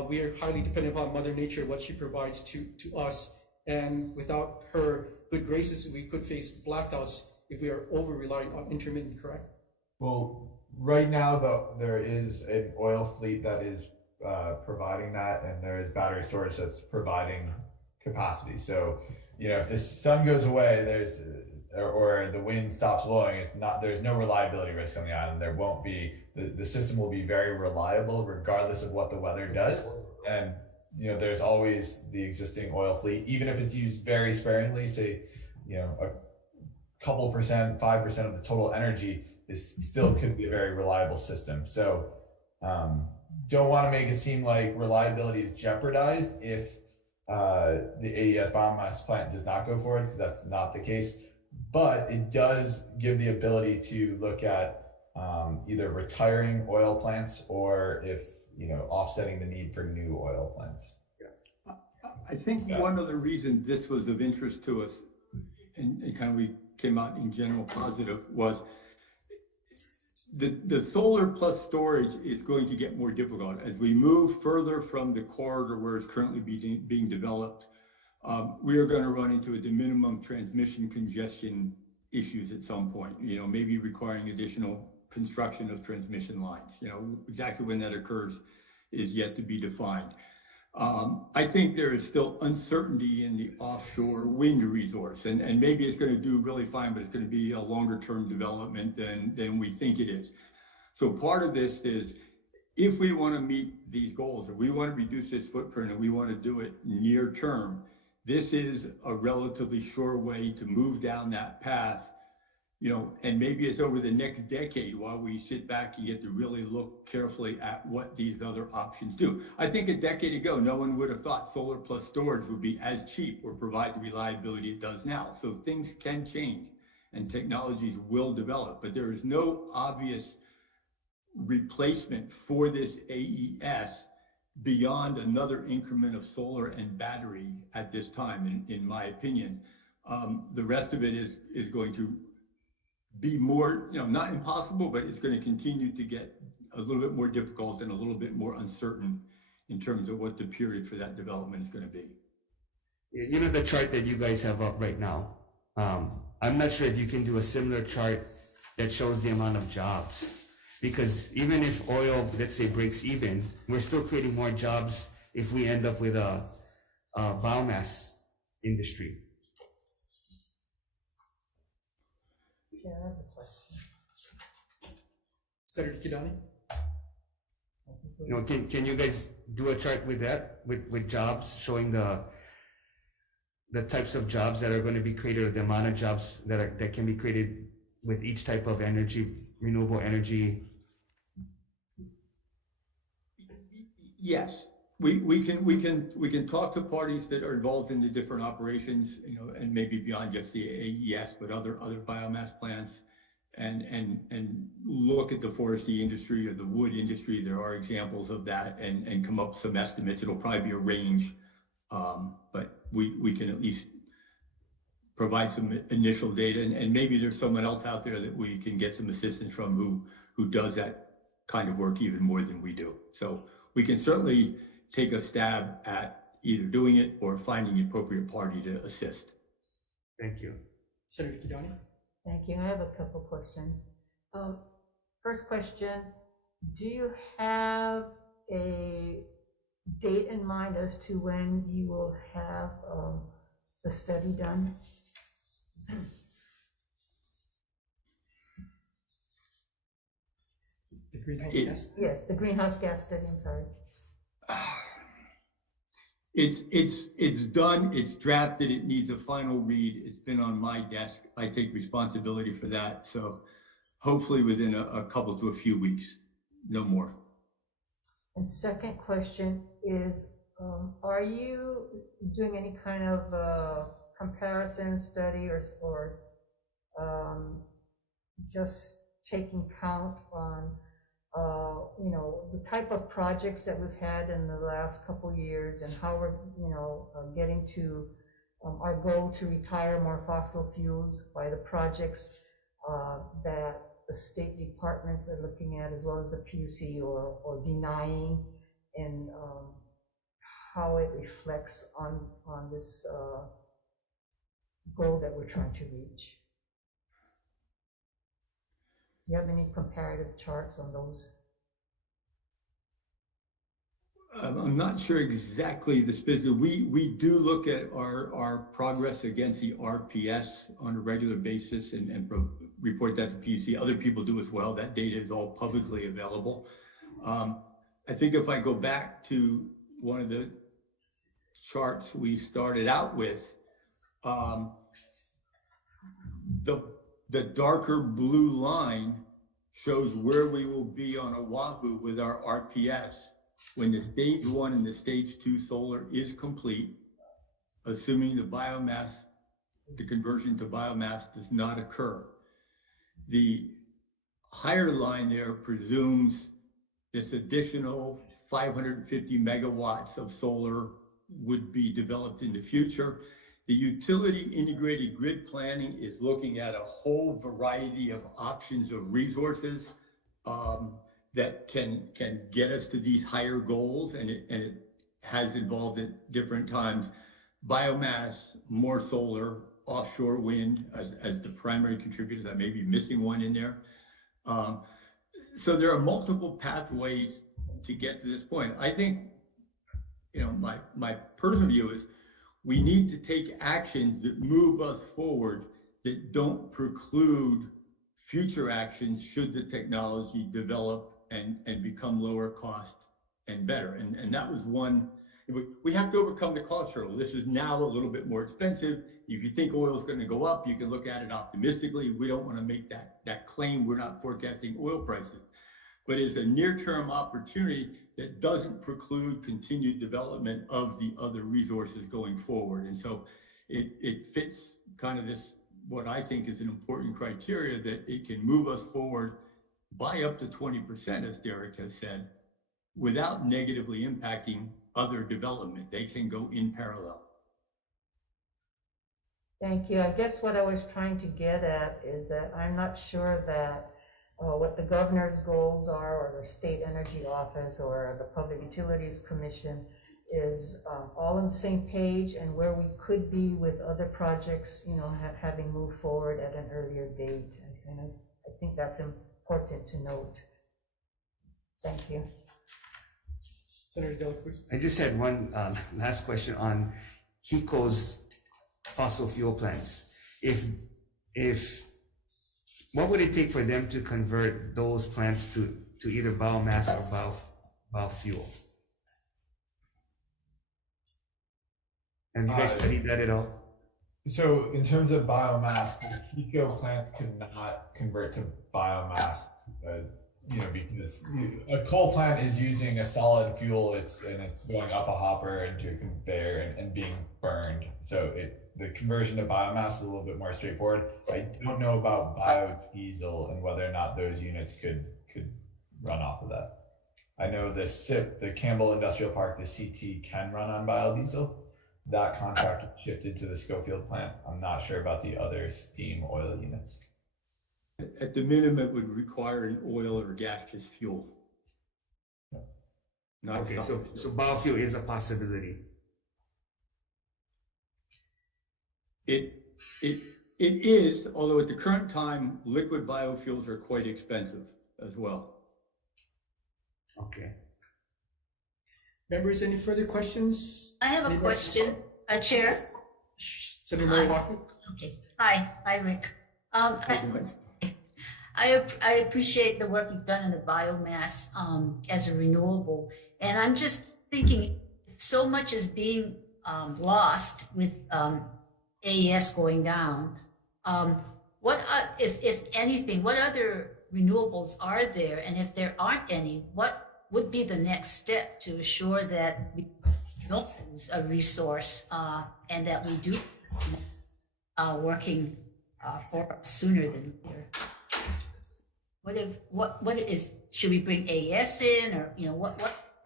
we are highly dependent upon Mother Nature, what she provides to us. And without her good graces, we could face blackouts if we are over-reliant on intermittent, correct? Well, right now, there is an oil fleet that is providing that, and there is battery storage that's providing capacity. So, you know, if the sun goes away, or the wind stops blowing, there's no reliability risk on the island. There won't be, the system will be very reliable regardless of what the weather does. And, you know, there's always the existing oil fleet, even if it's used very sparingly, say, you know, a couple percent, 5% of the total energy still could be a very reliable system. So don't want to make it seem like reliability is jeopardized if the AES biomass plant does not go forward, because that's not the case. But it does give the ability to look at either retiring oil plants or offsetting the need for new oil plants. Yeah. I think one other reason this was of interest to us, and kind of we came out in general positive, was the solar plus storage is going to get more difficult as we move further from the corridor where it's currently being developed. We are going to run into the minimum transmission congestion issues at some point, you know, maybe requiring additional construction of transmission lines. You know, exactly when that occurs is yet to be defined. I think there is still uncertainty in the offshore wind resource, and maybe it's going to do really fine, but it's going to be a longer term development than we think it is. So part of this is, if we want to meet these goals, or we want to reduce this footprint, and we want to do it near term, this is a relatively sure way to move down that path, you know, and maybe it's over the next decade while we sit back and get to really look carefully at what these other options do. I think a decade ago, no one would have thought solar plus storage would be as cheap or provide the reliability it does now. So things can change and technologies will develop, but there is no obvious replacement for this AES beyond another increment of solar and battery at this time, in my opinion. The rest of it is going to be more, you know, not impossible, but it's going to continue to get a little bit more difficult and a little bit more uncertain in terms of what the period for that development is going to be. You know, the chart that you guys have up right now, I'm not sure if you can do a similar chart that shows the amount of jobs, because even if oil, let's say, breaks even, we're still creating more jobs if we end up with a biomass industry. Yeah, I have a question. Senator Kidani? You know, can you guys do a chart with that, with jobs showing the types of jobs that are going to be created, or the amount of jobs that can be created with each type of energy, renewable energy? Yes, we can talk to parties that are involved in the different operations, you know, and maybe beyond just the AES, but other biomass plants, and look at the forestry industry or the wood industry. There are examples of that, and come up with some estimates. It'll probably be a range, but we can at least provide some initial data, and maybe there's someone else out there that we can get some assistance from who does that kind of work even more than we do. So we can certainly take a stab at either doing it or finding the appropriate party to assist. Thank you. Senator Kidani? Thank you. I have a couple questions. First question, do you have a date in mind as to when you will have the study done? The greenhouse gas? Yes, the greenhouse gas study, I'm sorry. It's done, it's drafted, it needs a final read. It's been on my desk. I take responsibility for that. So hopefully within a couple to a few weeks, no more. And second question is, are you doing any kind of comparison study or just taking count on you know, the type of projects that we've had in the last couple years, and how we're, you know, getting to our goal to retire more fossil fuels by the projects that the state departments are looking at, as well as the PUC, or denying, and how it reflects on this goal that we're trying to reach? Do you have any comparative charts on those? I'm not sure exactly the specific. We do look at our progress against the RPS on a regular basis and report that to PUC. Other people do as well. That data is all publicly available. I think if I go back to one of the charts we started out with, the darker blue line shows where we will be on Oahu with our RPS when the stage 1 and the stage 2 solar is complete, assuming the conversion to biomass does not occur. The higher line there presumes this additional 550 megawatts of solar would be developed in the future. The utility integrated grid planning is looking at a whole variety of options of resources that can get us to these higher goals, and it has involved at different times biomass, more solar, offshore wind as the primary contributors. I may be missing one in there. So there are multiple pathways to get to this point. I think, you know, my personal view is we need to take actions that move us forward, that don't preclude future actions should the technology develop and become lower cost and better. And that was one. We have to overcome the cost hurdle. This is now a little bit more expensive. If you think oil is going to go up, you can look at it optimistically. We don't want to make that claim. We're not forecasting oil prices. But it's a near-term opportunity that doesn't preclude continued development of the other resources going forward. And so it fits kind of this, what I think is an important criteria, that it can move us forward by up to 20%, as Derek has said, without negatively impacting other development. They can go in parallel. Thank you. I guess what I was trying to get at is that I'm not sure that what the governor's goals are, or the state energy office, or the Public Utilities Commission is all on the same page, and where we could be with other projects, you know, having moved forward at an earlier date. And I think that's important to note. Thank you. Senator Delacruz. I just had one last question on HECO's fossil fuel plants. If what would it take for them to convert those plants to either biomass or biofuel? Have you guys studied that at all? So in terms of biomass, the eco plant could not convert to biomass, because a coal plant is using a solid fuel, it's going up a hopper into a conveyor and being burned. So the conversion to biomass is a little bit more straightforward. I don't know about biodiesel and whether or not those units could run off of that. I know the SIP, the Campbell Industrial Park, the CT can run on biodiesel. That contract shifted to the Schofield plant. I'm not sure about the other steam oil units. At the minimum, it would require an oil or gaseous fuel. Not Okay, solid. so biofuel is a possibility. It is, although at the current time, liquid biofuels are quite expensive as well. Okay. Members, any further questions? I have a question, Chair. Senator Murray Walker? Okay. Hi, Rick. I appreciate the work you've done in the biomass as a renewable, and I'm just thinking, if so much is being lost with AES going down, what if anything, what other renewables are there, and if there aren't any, what would be the next step to assure that we don't lose a resource and that we do working for us sooner than later? What is, should we bring AES in, or what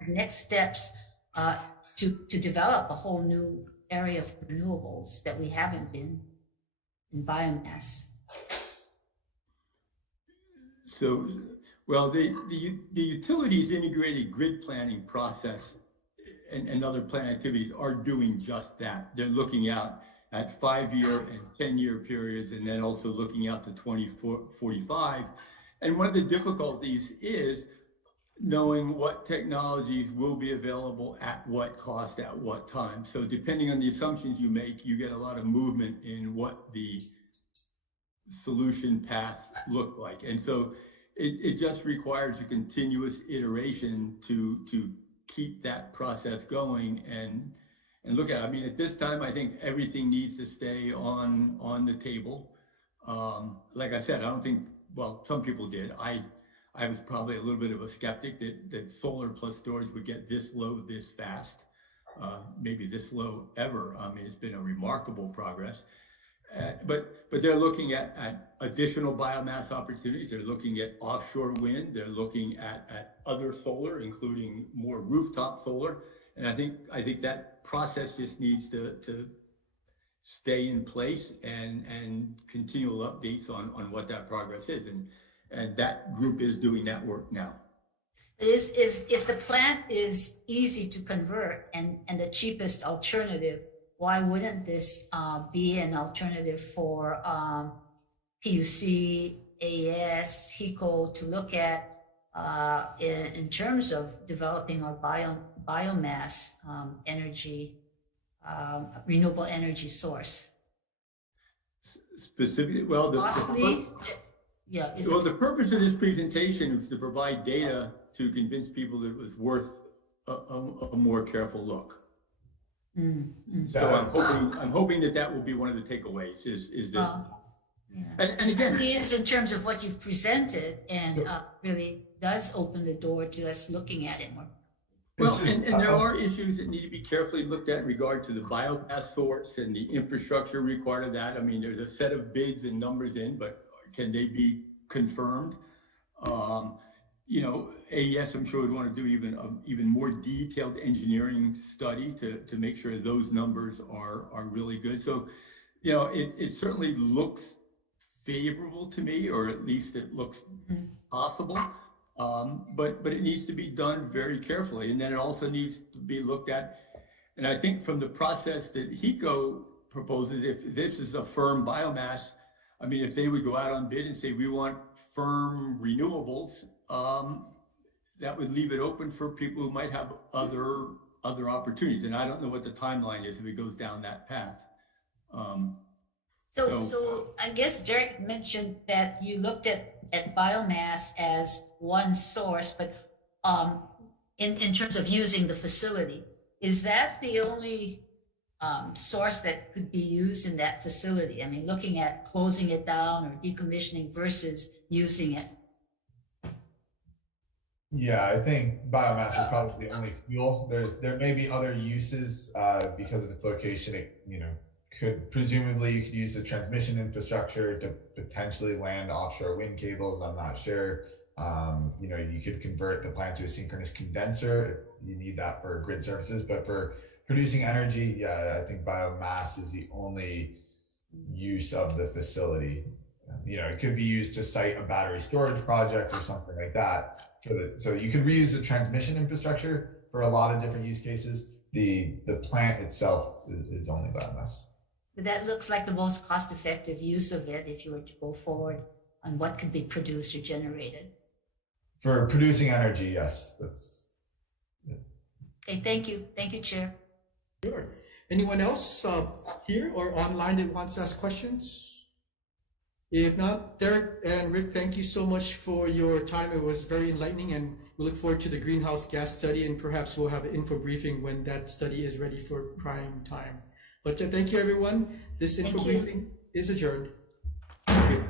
next steps to develop a whole new area of renewables that we haven't been in biomass? So, well, the utilities integrated grid planning process and other plant activities are doing just that. They're looking out at 5-year and 10-year periods, and then also looking out to 2045. And one of the difficulties is knowing what technologies will be available at what cost at what time. So depending on the assumptions you make, you get a lot of movement in what the solution path look like. And so it just requires a continuous iteration to keep that process going and look at it. I mean, at this time, I think everything needs to stay on the table. Like I said, I don't think, well, some people did. I was probably a little bit of a skeptic that solar plus storage would get this low this fast, maybe this low ever. I mean, it's been a remarkable progress. But they're looking at additional biomass opportunities. They're looking at offshore wind. They're looking at other solar, including more rooftop solar. And I think that process just needs to stay in place and continual updates on what that progress is. And that group is doing that work now. If the plant is easy to convert and the cheapest alternative, why wouldn't this be an alternative for PUC, AES, HECO to look at in terms of developing our biomass energy, renewable energy source? Specifically, well, costly? The purpose of this presentation is to provide data to convince people that it was worth a more careful look. So I'm hoping that will be one of the takeaways. Is that? And again, it is in terms of what you've presented, and really does open the door to us looking at it more. Well, and there are issues that need to be carefully looked at in regard to the biomass source and the infrastructure required of that. I mean, there's a set of bids and numbers in, but can they be confirmed? AES, I'm sure would want to do even more detailed engineering study to make sure those numbers are really good. So, it certainly looks favorable to me, or at least it looks possible. But it needs to be done very carefully, and then it also needs to be looked at. And I think from the process that HECO proposes, if this is a firm biomass, I mean, if they would go out on bid and say we want firm renewables, that would leave it open for people who might have other opportunities. And I don't know what the timeline is if it goes down that path. So I guess Derek mentioned that you looked at biomass as one source, but in terms of using the facility, is that the only source that could be used in that facility? I mean, looking at closing it down or decommissioning versus using it. Yeah, I think biomass is probably the only fuel. There may be other uses because of its location. It, presumably you could use the transmission infrastructure to potentially land offshore wind cables. I'm not sure. You could convert the plant to a synchronous condenser if you need that for grid services, but for producing energy, yeah, I think biomass is the only use of the facility. It could be used to site a battery storage project or something like that. So you could reuse the transmission infrastructure for a lot of different use cases. The plant itself is only biomass. But that looks like the most cost-effective use of it if you were to go forward on what could be produced or generated. For producing energy, yes. Okay, thank you. Thank you, Chair. Sure. Anyone else here or online that wants to ask questions? If not, Derek and Rick, thank you so much for your time. It was very enlightening, and we look forward to the greenhouse gas study, and perhaps we'll have an info briefing when that study is ready for prime time. But thank you, everyone. This info briefing is adjourned. Thank you.